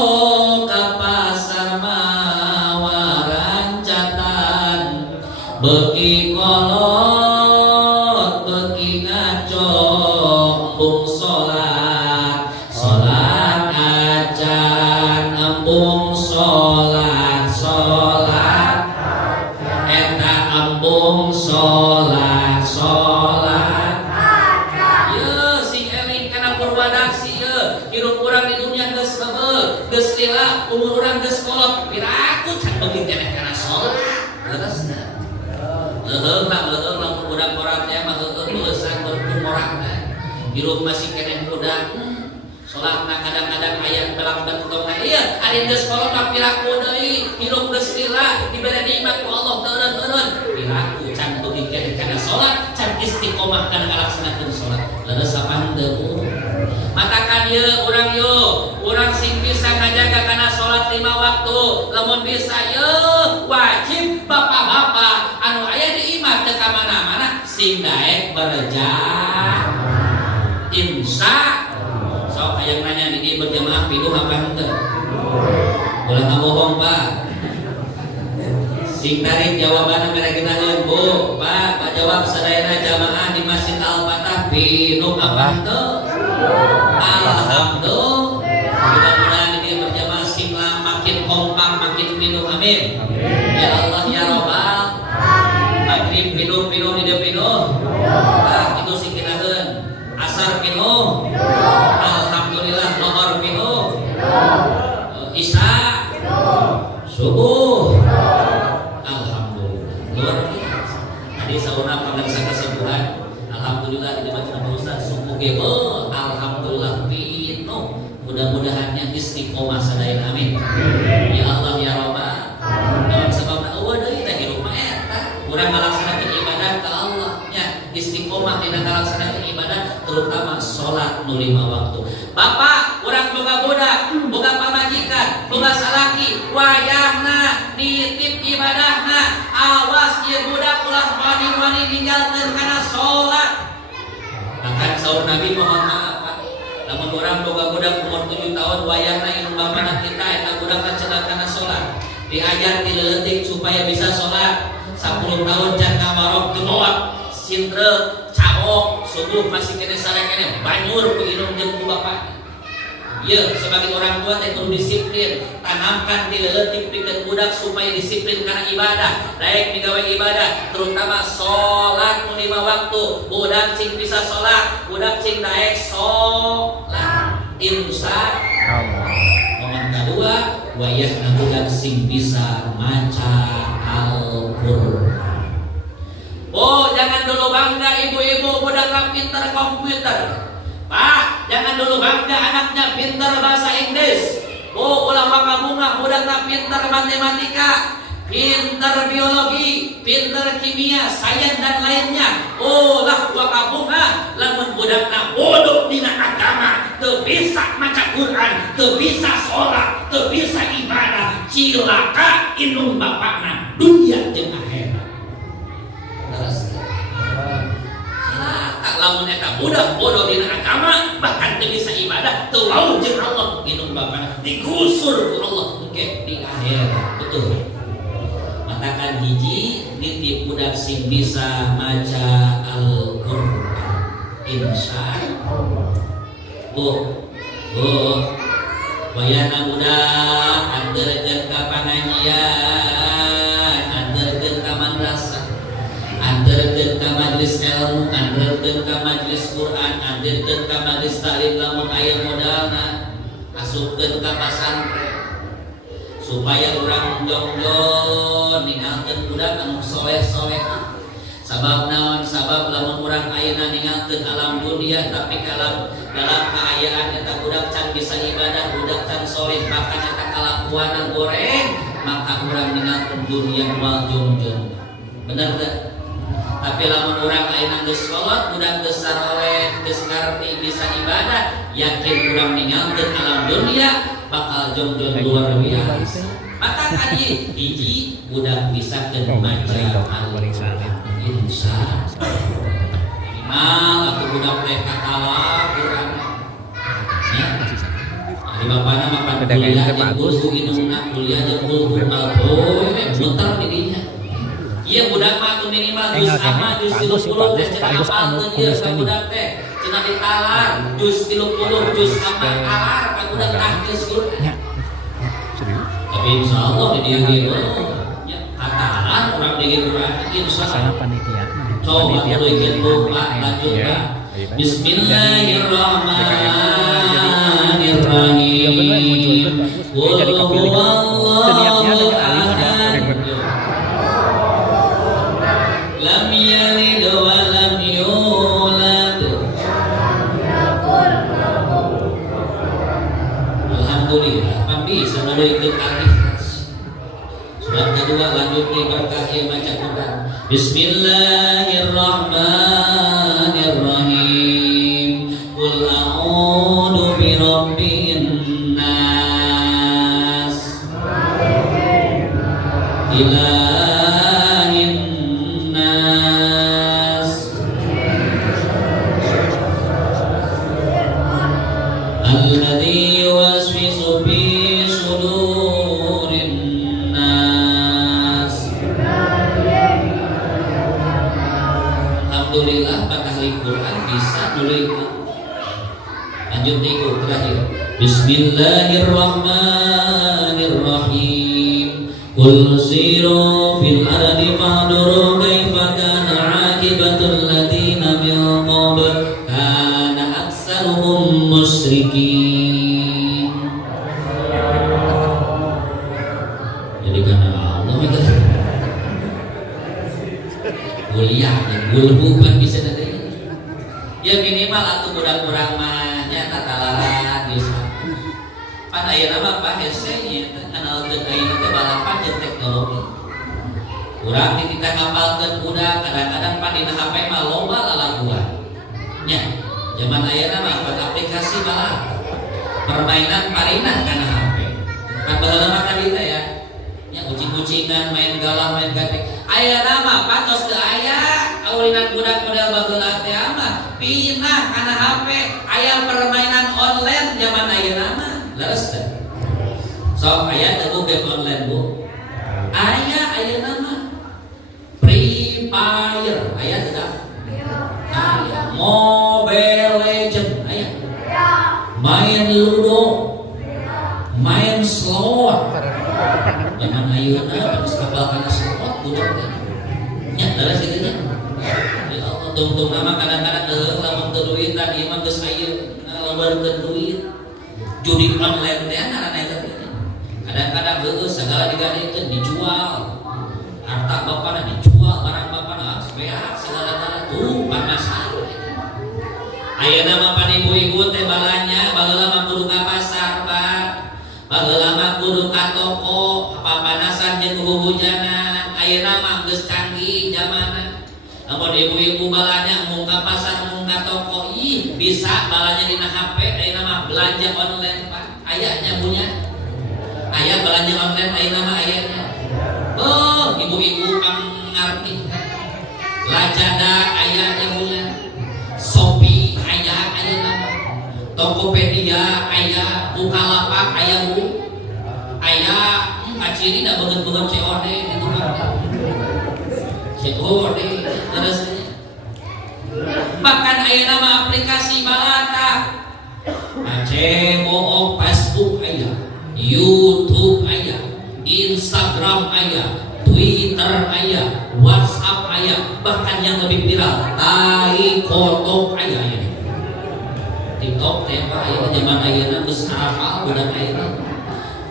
ka pasar mawaran catan, beki kolot beki ngacong embung salat, salat acan embung salat, salat eta embung salat, salat. Hirup urang di dunia geus heueuh, geus lila, umur urang geus kolot, piraku can beuki keneh kana salat. Leresna. Leuheung lamun budak-budak teh mah heueuh leusan berkumorang teh. Hirup masih keneh budak. Salatna kadang-kadang aya belang bentongna. Ieu ari geus kolot mah piraku deui, hirup geus lila, dibere nikmat ku Allah teureun-teureun. Piraku can beuki keneh kana salat, can istiqomah kana ngalaksanakeun salat. Leres sapan teu? Matakan urang sing bisa ngajaga kana salat 5 waktu, lamun bisa wajib bapak-bapak anu aya di imah teu ka mana-mana sing daek berjamaah. Insya sok hayang nanya di dieu berjamaah pinuh apa henteu? Boleh ngabohong Pak. Sing tarik jawabanna mere geunaheun Bu. Pak jawab sadayana jamaah di Masjid Al-Fatah pinuh apa henteu? Alhamdulillah. Mudah-mudahan ini berjamaah simla makin kompak, makin pinuh. Amin. Ya Allah ya Rabbal. Maghrib pinuh di dieu pinuh. Itu sikinaheun. Asar pinuh. Alhamdulillah. Lohor pinuh. Isya subuh. Alhamdulillah. Luar biasa. Tadi sauna pamirsa kesembuhan. Alhamdulillah di depan Ustaz subuh ge alhamdulillah pinuh. Mudah-mudahannya istiqomah sadayana amin. Ya Allah ya Rabbal. Naon sababna eueuh deui teh hirup mah eta. Urang ngalaksanakeun ibadah ka Allah nya istiqomah dina ngalaksanakeun ibadah terutama salat nu 5 waktu. Bapak, urang boga budak, boga pamajikan, boga salaki, wayahna nitip ibadahna. Awas ieu budak ulah wani-wani ninggalkeun kana salat. Bahkan saur Nabi mohon maaf Pak, lamun urang boga budak umur 7 tahun wayahna indung bapana kita eta budak kacedak kana salat. Diajar dileutik supaya bisa salat. 10 tahun can ngawarok gemoak, sintre, caok, subuh masih kene sare kene banyur ku indung jeung ku bapak. Ya, sebagai orang tua teh kudu disiplin, tanamkan dileutik pikeun budak supaya disiplin karena ibadah, daek migawe ibadah, terutama salat nu 5 waktu. Budak sing bisa salat, budak sing daek salat. Insya Allah. Nomor kedua, wayahna budak sing bisa maca Al-Qur'an. Oh, jangan dulu bangga ibu-ibu budakna pintar komputer. Pak, jangan dulu bangga anaknya pintar bahasa Inggris. Oh, ulah bangga budakna pintar matematika, pintar biologi, pintar kimia, sains dan lainnya. Oh, lah bangga lamun budakna bodoh dina agama, teu bisa maca Quran, teu bisa salat, teu bisa ibadah, cilaka indung bapakna dunia jeung akhirat. Terus lamun eta budak bodoh dina agama bahkan teu bisa ibadah teu wau jeung Allah indung bapana digusur ku Allah engke di akhirat. Betul. Matakan hiji nitip budak sing bisa maca Al-Qur'an. Insyaallah. Bu wayahna budak anteurkeun ka pangajian, anteurkeun ka madrasah, anteurkeun ka majelis ilmu, anteurkeun ka majelis Quran, anteurkeun ka majelis taklim lamun aya modalna, asupkeun ka pasantren supaya urang jongjon ninggalkeun budak anu soleh-soleh. Sabab naon? Sabab lamun urang ayeuna ninggalkeun alam dunia tapi dalam keayaan eta budak can bisa ibadah, budak can soleh, bahkan eta kalakuana goreng, maka urang ninggalkeun dunia wal jongjon. Bener teh? Tapi lamun urang ayeuna geus salat, budak geus saroleh, geus ngarti bisa ibadah, yakin urang ninggalkeun alam dunia bakal jongjong luar biasa. Maka kali hiji budak bisa keun maca Al-Qur'an. Insya minimal aku budak teh katawa Quran. Ya. Di bapana mapan kuliah jeung guru indungna kuliah jeung guru malboy muter di dinya. Ieu budak mah tuh minimal juz ama juz 30 teh cenah hafalkeun ieu ka budak teh. Cenah ditalar juz 30 juz ama talar ka budak tahfiz Quran. Tapi insyaallah di dieu ge nya katalan urang di Quran insyaallah panitia. Coba tuliskan buka lanjutkan. Bismillahirrahmanirrahim. Qul huwallahu ahad. Lam yalid wa lam yulad. Alhamdulillah, pan bisa nuliskeun Al-Ikhlas. Surat kedua lanjut di berkah yang baca Quran. Bismillahirrahmanirrahim. Qul a'udzu birabbin nas. Ilahin nas. Alladzi yuwaswisu fi sudurin nas. Alhamdulillah pak ahli Quran bisa nulis. Lanjut niku terakhir. Bismillahirrahmanirrahim. Qul siru fil ardi fanduru kaifa kana aqibatul ladzina min qabl kana aktsaruhum musyrikin. Jadi karena Allah itu kuliah gulbu kan bisa tadi. Ya minimal atuh budak-budak mah nya tatalaran bisa. Pan ayeuna mah Pak hese nya kenalkeun ayeuna teh balapan jeung teknologi. Urang dititah ngapalkeun budak kadang-kadang pan dina HP mah loba lalaguan. Nya zaman ayeuna mah aplikasi balap. Permainan parinah kana HP. Kan baheula mah ka dieu ya. Nya kucing-kucingan main galah main gatek. Ayeuna mah patos teu aya aulinan budak model bageula teh mah pindah kana HP aya permainan online zaman ayeuna mah leres teh. Sok aya teu game online Bu? Aya ayeuna mah Free Fire aya teu da? Aya Mobile Legend aya. Main Ludo. Main slot. Zaman ayeuna geus kapal kana slot budak teh. Nya leres kitu nya. Ya Allah, tungtung nama kadang-kadang lamun teu duitan ieu mah geus aya ngalawarkeun duit. Judi online teh ngaranna eta teh. Kadang-kadang geus sagala digadekeun dijual. Harta bapana dijual, barang bapana beak segala-galana tuh masalah. Ayeuna mah pan ibu-ibu teh balanya baheula mah kudu ka pasar, Pak. Baheula mah kudu ka toko, papanasan jeung huhujanan. Ayeuna mah geus canggih zamanna. Lamun ibu-ibu balanya mung ka pasar, mung ka toko, ih bisa balanya dina HP. Ayeuna mah belanja online, Pak. Aya nya punya. Aya belanja online ayeuna mah aya nya. Oh, ibu-ibu pangarti. Lazada aya nya punya. Shopee aya ayeuna mah. Tokopedia aya, Bukalapak aya Bu. Aya aciri da beungeut-beungeut COD gitu kan. COD terus bahkan ayeuna mah aplikasi balata. Acemo Facebook aya, YouTube aya, Instagram aya, Twitter aya, WhatsApp aya, bahkan yang lebih viral, TikTok aya. TikTok teh Pak aya zaman ayeuna geus hafal budak ayeuna.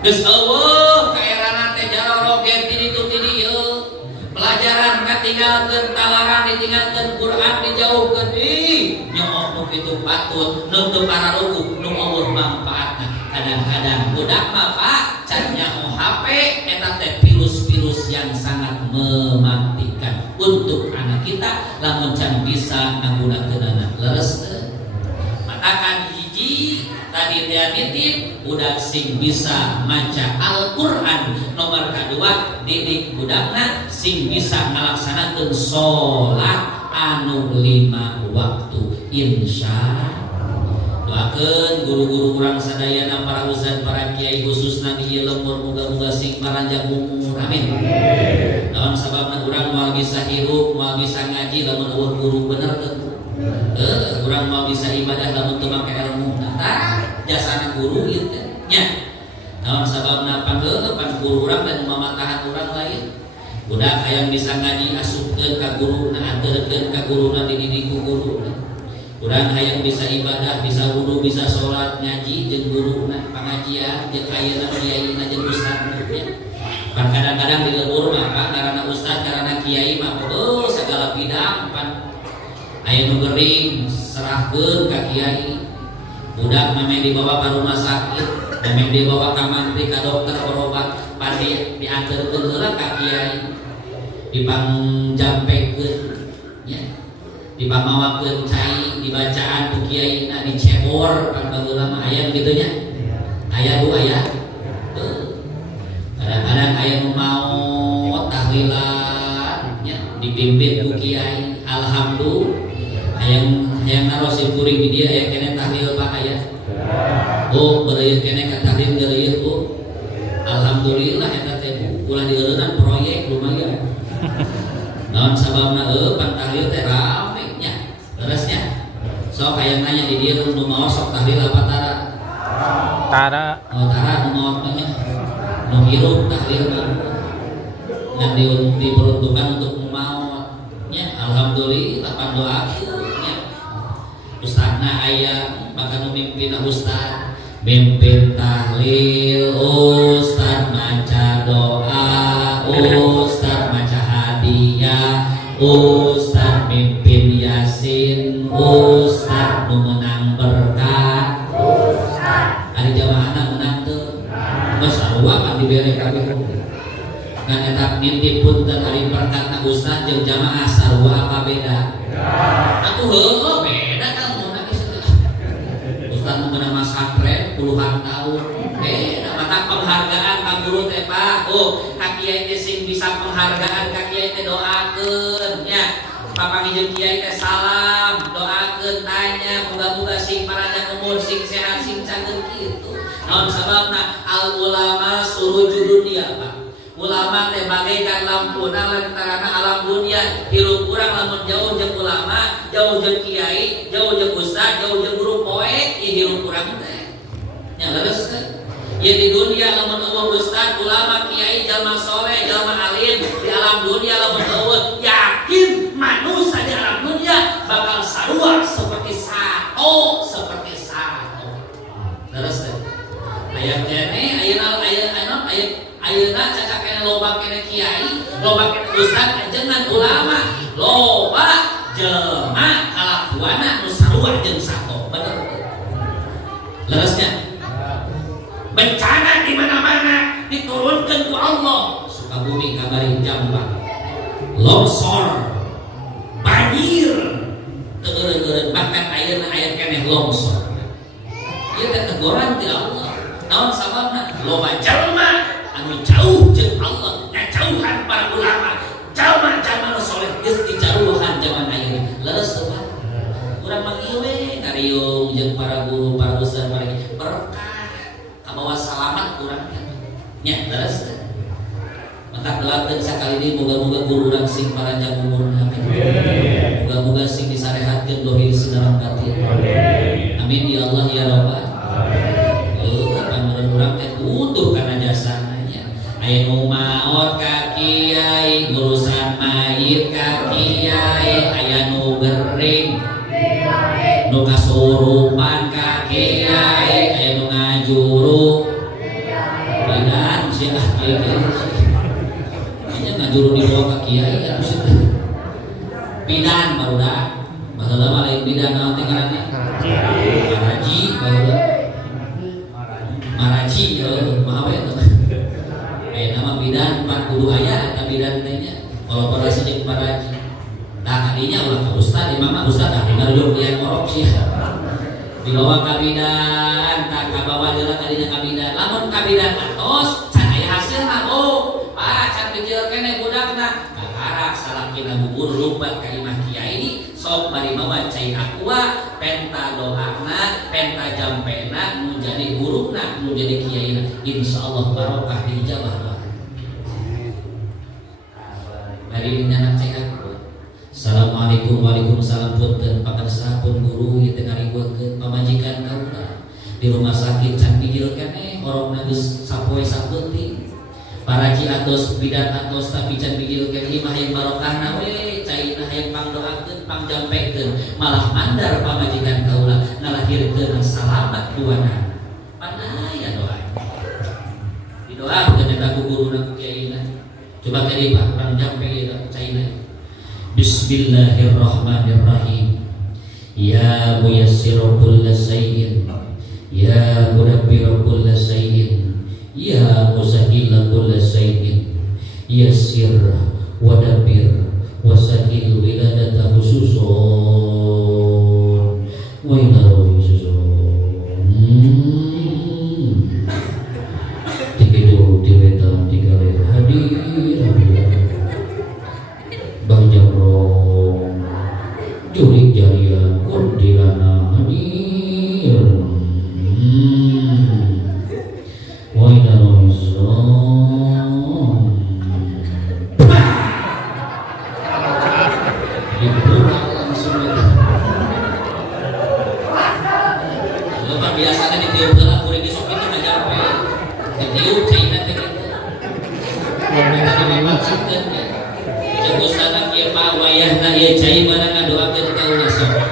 Geus eueuh kaerana teh jaroroget ti ditu ti dieu. Pelajaran katinggalkeun talaran ditinggalkeun Quran dijauhkeun ih nyook nu kitu patut nu teu pararuku nu Allah manfaatna. Kadang-kadang budak mah Pak can nyaho HP eta teh virus-virus yang sangat mematikan. untuk anak kita lamun can bisa ngagunakeun anak leres matakan hiji tadi dia nitip budak sing bisa maca Al-Qur'an nomor kedua didik budakna sing bisa ngalaksanakeun salat anu 5 waktu insya doakeun guru-guru urang sadayana para ustaz para kiai khususna di ieu lembur muga-muga sing paranjang umur amin. Naon sababna urang moal bisa hirup moal bisa ngaji lamun eueuh guru bener teu urang moal bisa ibadah lamun teu make ilmu tah jasana guru ieu teh nya. Naon sababna pan guru urang dan mamatahan urang lain budak hayang bisa ngaji asupkeun ka guruna anteurkeun ka guruna dididik ku guruna urang hayang bisa ibadah bisa wudu bisa salat ngaji jeung guruna pangajian jeung ayeuna kiaina jeung ustadna pan kadang-kadang di lembur mah Pak karana ustad karana kiai mah segala bidang pan aya nu gering serahkeun ka kiai budak mame dibawa ka rumah sakit mame dibawa ka mantri ka dokter berobat pan dianteurkeun heula ka kiai dipangjampekeun nya dipamawakeun cai dibacaan ku kiai na dicebor kan bageula mah aya kitu nya aya bu aya teu kadang-kadang aya nu mau tahlilan nya dipimpin ku kiai alhamdulillah hayang naros kuring di dieu aya keneh tahlil Pak aya oh beureuh keneh ka tahlil geureuh Bu alhamdulillah eta teh ulah dieureunnan proyek lumayan naon sababna pan tahlil teh rame nya leresnya sok hayang nanya di dieu nu mau sok tahlil apa tara tara nu mau nya nu hirup tahlil ngan diperuntukkan untuk mau nya alhamdulillah pan doakeun nya ustadna aya maka nu mimpin ustad mimpin tahlil ustad maca doa ustad maca hadiah ustad mimpin yasin ustad nu menang berkah ustad ari jamaahna menang teu geus sarua kan dibere kabeh kan eta nitip punten ari berkatna ustad jeung jamaah sarua apa beda atuh heueuh beda kamu ustad nu menang masakren puluhan tahun beda mata penghargaan ka guru teh Pak ka kiai teh sing bisa penghargaan ka kiai teh doakeun nya papangih kiai teh salam doakeun tanya muga-muga sing paranjang umur sing sehat sing cangeun kitu naon sababna al ulama surujud dunia Pak ulama teh bagaikan lampuna lantaran alam dunia hirup urang lamun jauh jeung ulama jauh jeung kiai jauh jeung ustad jauh jeung guru poek hirup urang teh nya leres teh ya di dunia lamun eueuh ustad ulama kiai jalma soleh jalma alim di alam dunia lamun eueuh yakin manusia di alam dunia bakal sarua seperti satu terus aya keneh ayeuna cacak keneh loba keneh kiai loba keneh ustad ajengan ulama loba jelema kalakuana nu sarua jeung satu bener leresnya bencana di mana-mana diturunkan ku Allah Sukabumi kabari Jambang longsor banjir teu bahkan ayeuna aya keneh longsor ieu teh teguran ti Allah naon sababna loba jalma anu jauh jeung Allah ngajauhan para ulama jalma-jalma nu saleh geus dijauhan zaman ayeuna leres Pak urang mah ieu we ngariung jeung para guru para ustaz para berkah bawa salamat kurang nya terus maka delakeun sakali ini moga-moga guru urang sing paranjang umurna amin moga-moga sing disarehatkeun dohir sinaran batin amin ya Allah ya Rabbal alamin urang teh butuh kana jasana nya aya nu maot ka kiai ngurusan mayit ka kiai aya nu gering nu kasurupan ka kiai aya nu ngajuru bidan sia kiai nya ngajuru di bawah ka kiai harus bidan barudak baheula mah lain bidan naon teh ngaranna maraji baheula maraji mah we aya nama bidan pan kudu aya eta bidan teh nya kalau para sejeng maraji tak kadinya ulah ka ustad imam mah ustad tah ngarujuk kian orok sih dibawa ka bidan tak kabawa heula kadinya ka bidan lamun ka bidan atos can aya hasilna oh pak can pikir keneh budakna kakarak salakina bubur lupa kalimah kiai sok bari mawa cai aqua penta doana penta jampena nu jadi guruna nu jadi kiaina insyaallah barokah dijabah doa mari nyanak cai aqua. Assalamualaikum waalaikumsalam punten pakarsahampun guru ieu teh ngariweukeun pamajikan kaula di rumah sakit can bijil keneh orokna geus sapoe sapeuting paraji atos bidan atos tapi can bijil keneh mah hayang barokahna we caina hayang pangdoakeun pangjampekeun malah mandar pamajikan kaula nalahirkeun salamet duana panaya doa didoakeun eta ku guruna ku kiaina coba tadi Pak urang jampe ieu caina Bismillahirrahmanirrahim. Ya muyassiru kulla shay'in, ya mudabbiru kulla shay'in, ya musahhila kulla shay'in. Yassir wa dabbir wa sahhil wiladata khususun wa ila khususun. Tikidu tiwetan tigale hadir. Bang Jamrong Jurik Jarian Kurdilana Hadir Waina Noisom dibuka langsung lepas biasanya ditiup dalam kuring isuk itu nggak jampe ditiup China mereka dimaksudkan Jagusana kieu pa wayahna ieu cai mana ngadoakeun kaula sok.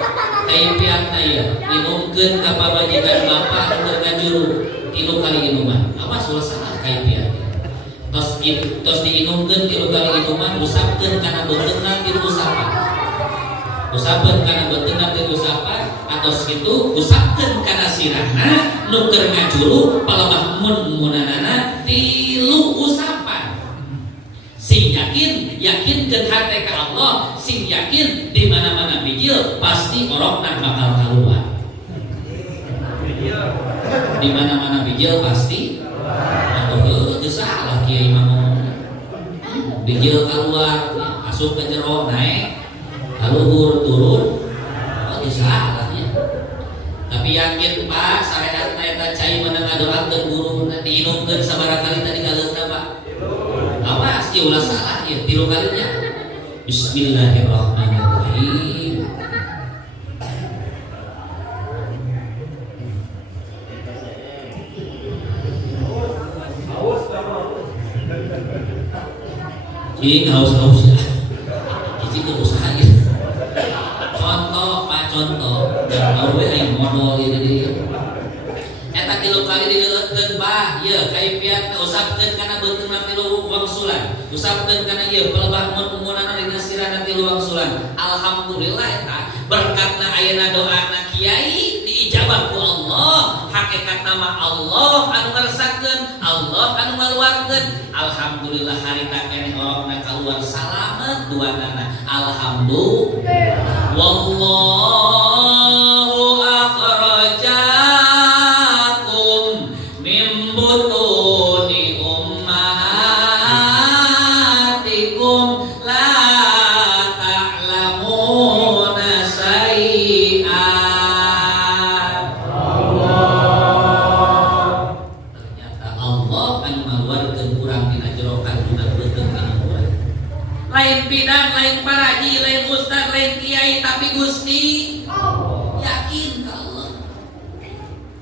Kaipiatna ieu dinumkeun ka pamajikan bapa keur ngajuru 3 kali inuman. Awas ulah salah kaipiat. Tos diinumkeun 3 kali inuman usapkeun kana beuteunan ti usapan. Usapkeun kana beuteunan ti usapan atos kitu usapkeun kana sirahna nu keur ngajuru palebah mun-munanana 3 usapan. Sing yakinkeun hate ka Allah, sing yakin di mana-mana bijil pasti orokna bakal kaluar. Di mana-mana bijil pasti atuh teu salah kiai mah ngomong. Bijil kaluar, asup ke jero naik, kaluhur turun, teu salah nya. Tapi yakin Pak sareatna eta cai meunang ngadoakeun guruna diinumkeun sabaraha kali tadi galeusna Pak. Awas ieu ulah salah ieu 3 kalinya. Bismillahirrahmanirrahim. Cing haus-haus ya. Cing usaha ieu. Contoh Pak contoh. Dan awe aing modal ieu deui. Eta 3 kali dideuleukeun Pak, ieu kaifiat usapkeun kana beuteunan 3 wangsulan. Usapkeun kana ieu pelebah mun-munana dina sirana 3 wangsulan. Alhamdulillah eta berkatna ayeuna doana kiai diijabah ku Allah. Hakikatna mah Allah anu ngeresakeun, Allah anu ngaluarkeun. Alhamdulillah harita keneh orokna kaluar salamet duanana. Alhamdulillah. Wallahu akhrajakum min butuni ummahatikum la ta'lamuna syai'an. Ternyata Allah anu ngaluarkeun urang tina jero kandungan beuteung anu urang. Lain bidang, lain paraji, lain ustad, lain kiai, tapi Gusti yakin ka Allah.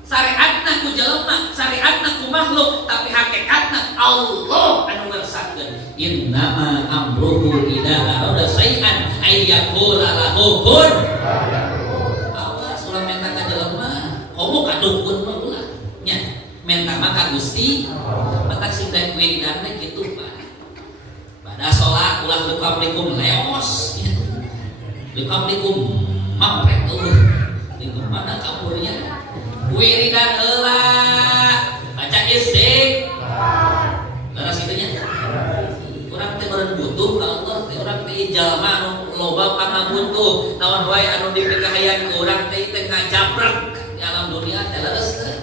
Syariatna ku jelema, syariatna ku makhluk, tapi hakikatna Allah anu ngersatkeun. Innama amruhu idza arada syai'an ay yaqula lahu kun. Awas ulah menta ka jelema, komo ka dukun mah ulah. Nya, menta mah ka Gusti. Mata sing daek wiridan teh kitu Pak. Pada salat ulah lukablikum leos. Lukablikum mamprek eueuh. Di mana kapurnya? Wiridan heula baca istighfar. Laras kitu nya. Urang teh berembut. butuh ka Allah teh urang teh jalma anu loba pangabutuh naon wae anu dipikahayan ku urang teh ngajabrak di alam dunia teh leres teh.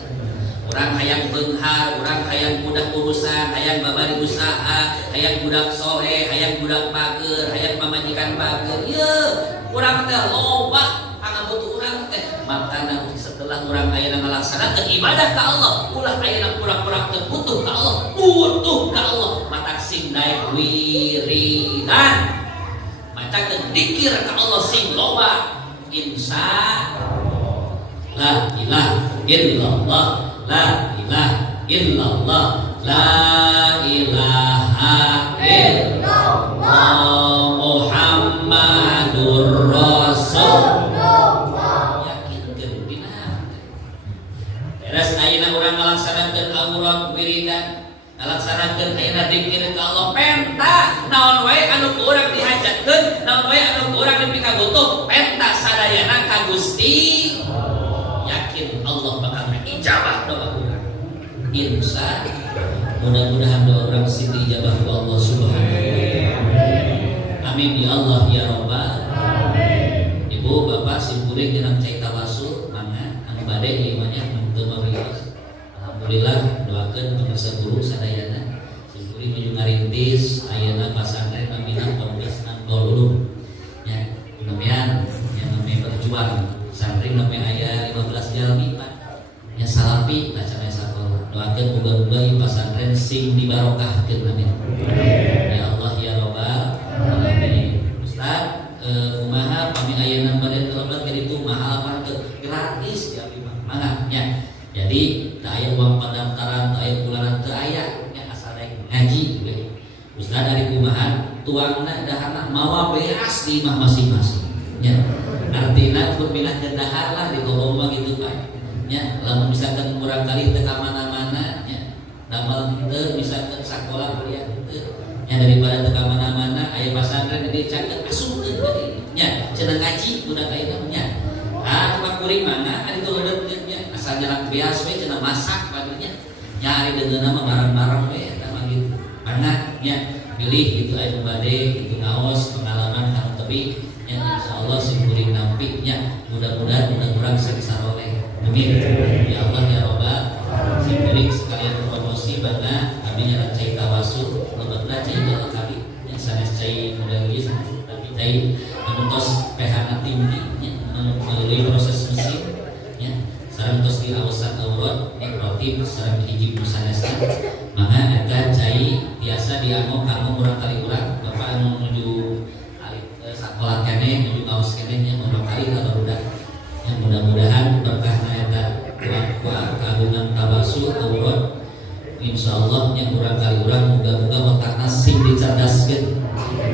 Urang hayang beunghar, urang hayang budak urusan, hayang babari usaha, hayang budak soleh, hayang budak mager, hayang pamajikan mager. Ieu urang teh loba pangabutuh urang teh. Makana setelah urang ayeuna ngalaksanakeun ibadah ka Allah, ulah ayeuna pura-pura teu butuh ka Allah, butuh ka Allah. Matak sing daek wiridan. Macakeun dikir ka Allah sing loba. Insya la ilaha illallah, la ilaha illallah, la ilaha illallah, Muhammadur Rasulullah. Yakinkeun dina. Beres ayeuna urang ngalaksanakeun aurat wiridan, ngalaksanakeun ayeuna zikir ka Allah penta naon wae anu ku urang dihajatkeun, naon wae anu ku urang dipikabutuh penta sadayana ka Gusti. Yakin Allah bakal ijabah doa urang. Insya mudah-mudahan doa urang sing diijabah ku Allah Subhanahu wa taala. Amin ya Allah ya Rabbal alamin. Ibu bapak simkuring jeung cai tawasul mangga anu bade ieu mah nya teu mawiyos. Alhamdulillah doakeun pemirsa guru sadayana simkuring menuju ngarintis ayeuna pasantren pembinaan pembinaan Qaululum nya mudah-mudahan yang namanya berjuang santri namanya aya 15 jalmi Pak nya salapi bacana sakola doakeun muga-muga ieu pasantren sing dibarokahkeun amin ya Allah ya Rabbal alamin. Ustaz kumaha pami ayeuna bade terlebat ka ditu mahal apa gratis ya mangga nya. Jadi teu aya uang pendaftaran, teu aya bulanan, teu aya nya asal daek ngaji we. Ustaz dari kumaha tuangna dahana mawa beas di imah masing-masing nya. Artina untuk minat dan dahar lah di koloma gitu Pak nya lamun misalkan murang kali teu ka mana-mana nya damal teu misalkan sakola kuliah teu nya daripada teu ka mana-mana aya pasantren di caket asupkeun tadi nya cenah ngaji budak ayeuna nya cuma kuring mana ari teu heudeut nya asal jalan beas we cenah masak badunya nya ari deungeuna mah barang-barang we eta mah gitu karena nya pilih gitu aya bade gitu ngaos pengalaman kanu tebih insyaallah simkuring nampi nya mudah-mudahan urang saroleh amin ya Allah ya Rabbal simkuring sekalian promosi bana abdi nya cai tawasul lebetna cai dua kali nya sanes cai model geus tapi cai anu tos pH-na tinggi nya melalui proses mesin nya sareng tos diaosan aurat ekrotif sareng hiji sanesna maka eta cai biasa dianggo kanggo urang kali urang bapak anu menuju sakola kene menuju kaos kene nya urang kali kalau budak yang mudah-mudahan berkahna eta kagungan tabasul aurat insyaallah nya urang kali urang muga-muga otakna sing dicerdaskeun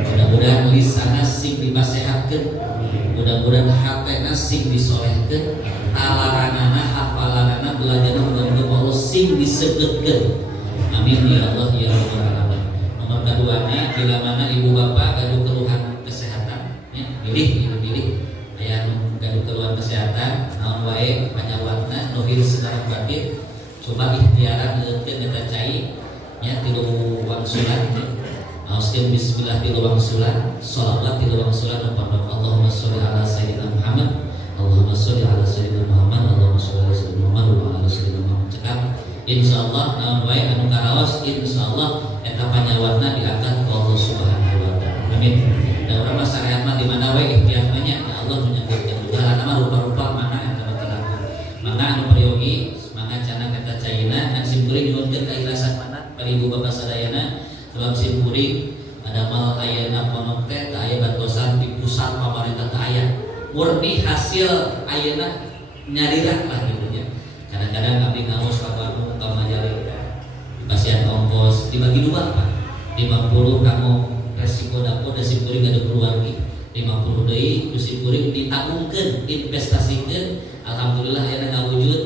mudah-mudahan lisanna sing dipasehatkeun mudah-mudahan hatena sing disolehkeun talaranana hafalanana belajarna mudah-mudahan Allah sing disebutkeun amin ya Allah ya Rabbal alamin. Nomor kaduana bila mana ibu bapak gaduh keluhan kesehatan ya pilih aya gaduh keluhan kesehatan naon wae panyawatna nuhir secara batin coba ikhtiaran leukeun eta cai nya tilu wangsulan Austin bismillah tilu wangsulan shalawat tilu wangsulan pondok Allahumma sholli ala sayyidina Muhammad Allahumma sholli ala sayyidina Muhammad Allahumma sholli ala sayyidina Muhammad wa ala sayyidina Muhammad cekap insyaallah naon wae anu karaos insyaallah eta panyawatna diangkat ku Allah Subhanahu wa taala amin. Da urang masyarakat mah di mana wae ikhtiar nya ya Allah menyebutkeun juga nama rupa-rupa mana eta berlaku mangga anu peryogi mangga cenah eta caina dan simkuring nyuwunkeun kaikhlasan mana para ibu bapak sadayana sebab simkuring ada mal ayeuna pondok teh teu aya bantosan di pusat pamarentah teu aya murni hasil ayeuna nyarirak lah gitu ya. Kadang-kadang abdi ngaos ka Bandung ka Majalengka pasien ongkos dibagi dua Pak 50 kamu resiko dapur dan simkuring ada keluarga 50 deui ku simkuring ditabungkeun investasikan alhamdulillah ayeuna ngawujud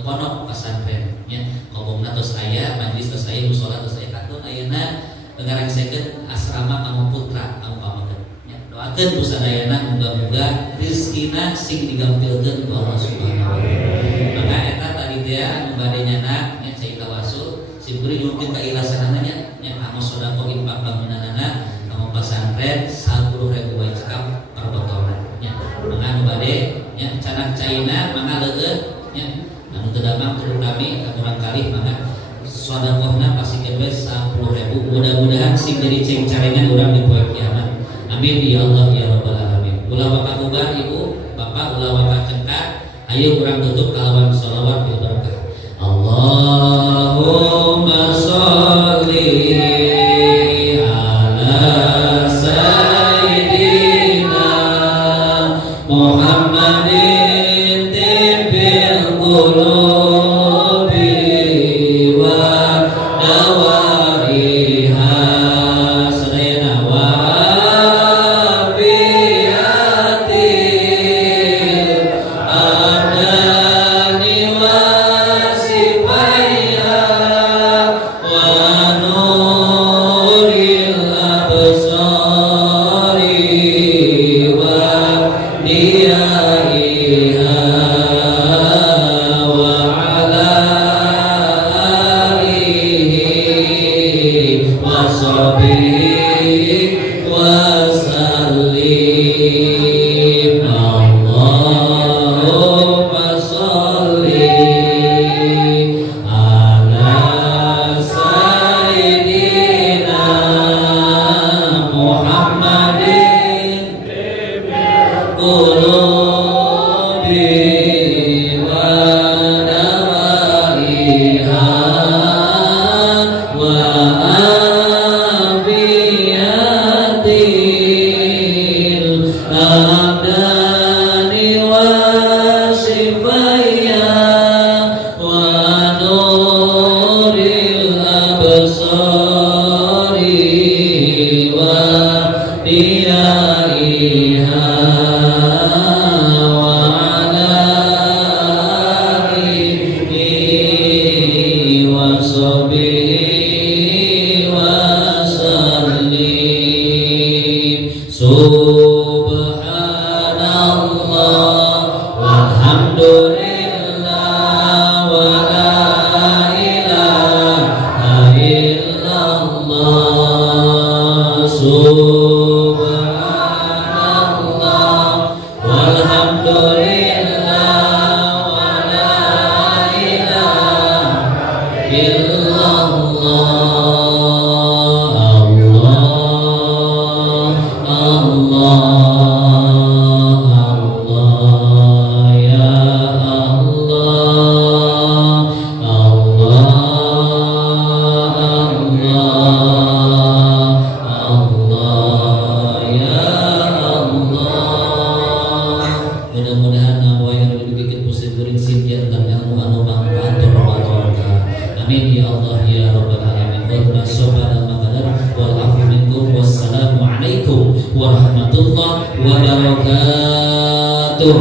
pondok pesantren nya kobongna tos aya majlis tos aya mushola tos aya katun ayeuna ngarengsekeun asrama kamu putra kamu pamakeun nya doakeun ku sadayana muga-muga rezekina sing digampilkeun ku Allah Subhanahu wa taala. Maka eta tadi teh anu bade nyana nya cai tawasul simkuring nyukeun ka ikhlasanana nya amos sedekah infak bangunanana kamu jadi ceng-carengan urang di poe kiamat. Amin ya Allah ya rabbal alamin. Ulah wakak ubah ibu, bapak ulah wakak cengkak. Ayo urang tutup kalawan sholawat bil barakah. Allahumma sholli ala sayyidina Muhammadin tibbil qulubi wa dawaiha sadayana wa afiyatil abdani wa sifaiha wa nuril absari wa diyaiha wa ala alihi wa sahbihi wa sallim. Allahumma sholli ala sayyidina Muhammadin qulubi wa dawaiha wa afiyatil abdani wa sifaiha wa nuril absari wa diyaiha wa ala alihi wa sahbihi wa sallim. Subhanallah walhamdulillah wa la ilaha illallah. Subhanallah walhamdulillah wa la ilaha illallah. Allah ya Allah, Allah ya Allah. Mudah-mudahan apa yang dibikin pusing kuring sindian dan ilmu anu manfaat bermanfaat. Amin ya Allah ya rabbal alamin. Wa subhanallahi wa bihamdihi wal afu minkum. Wassalamu alaikum warahmatullahi wabarakatuh.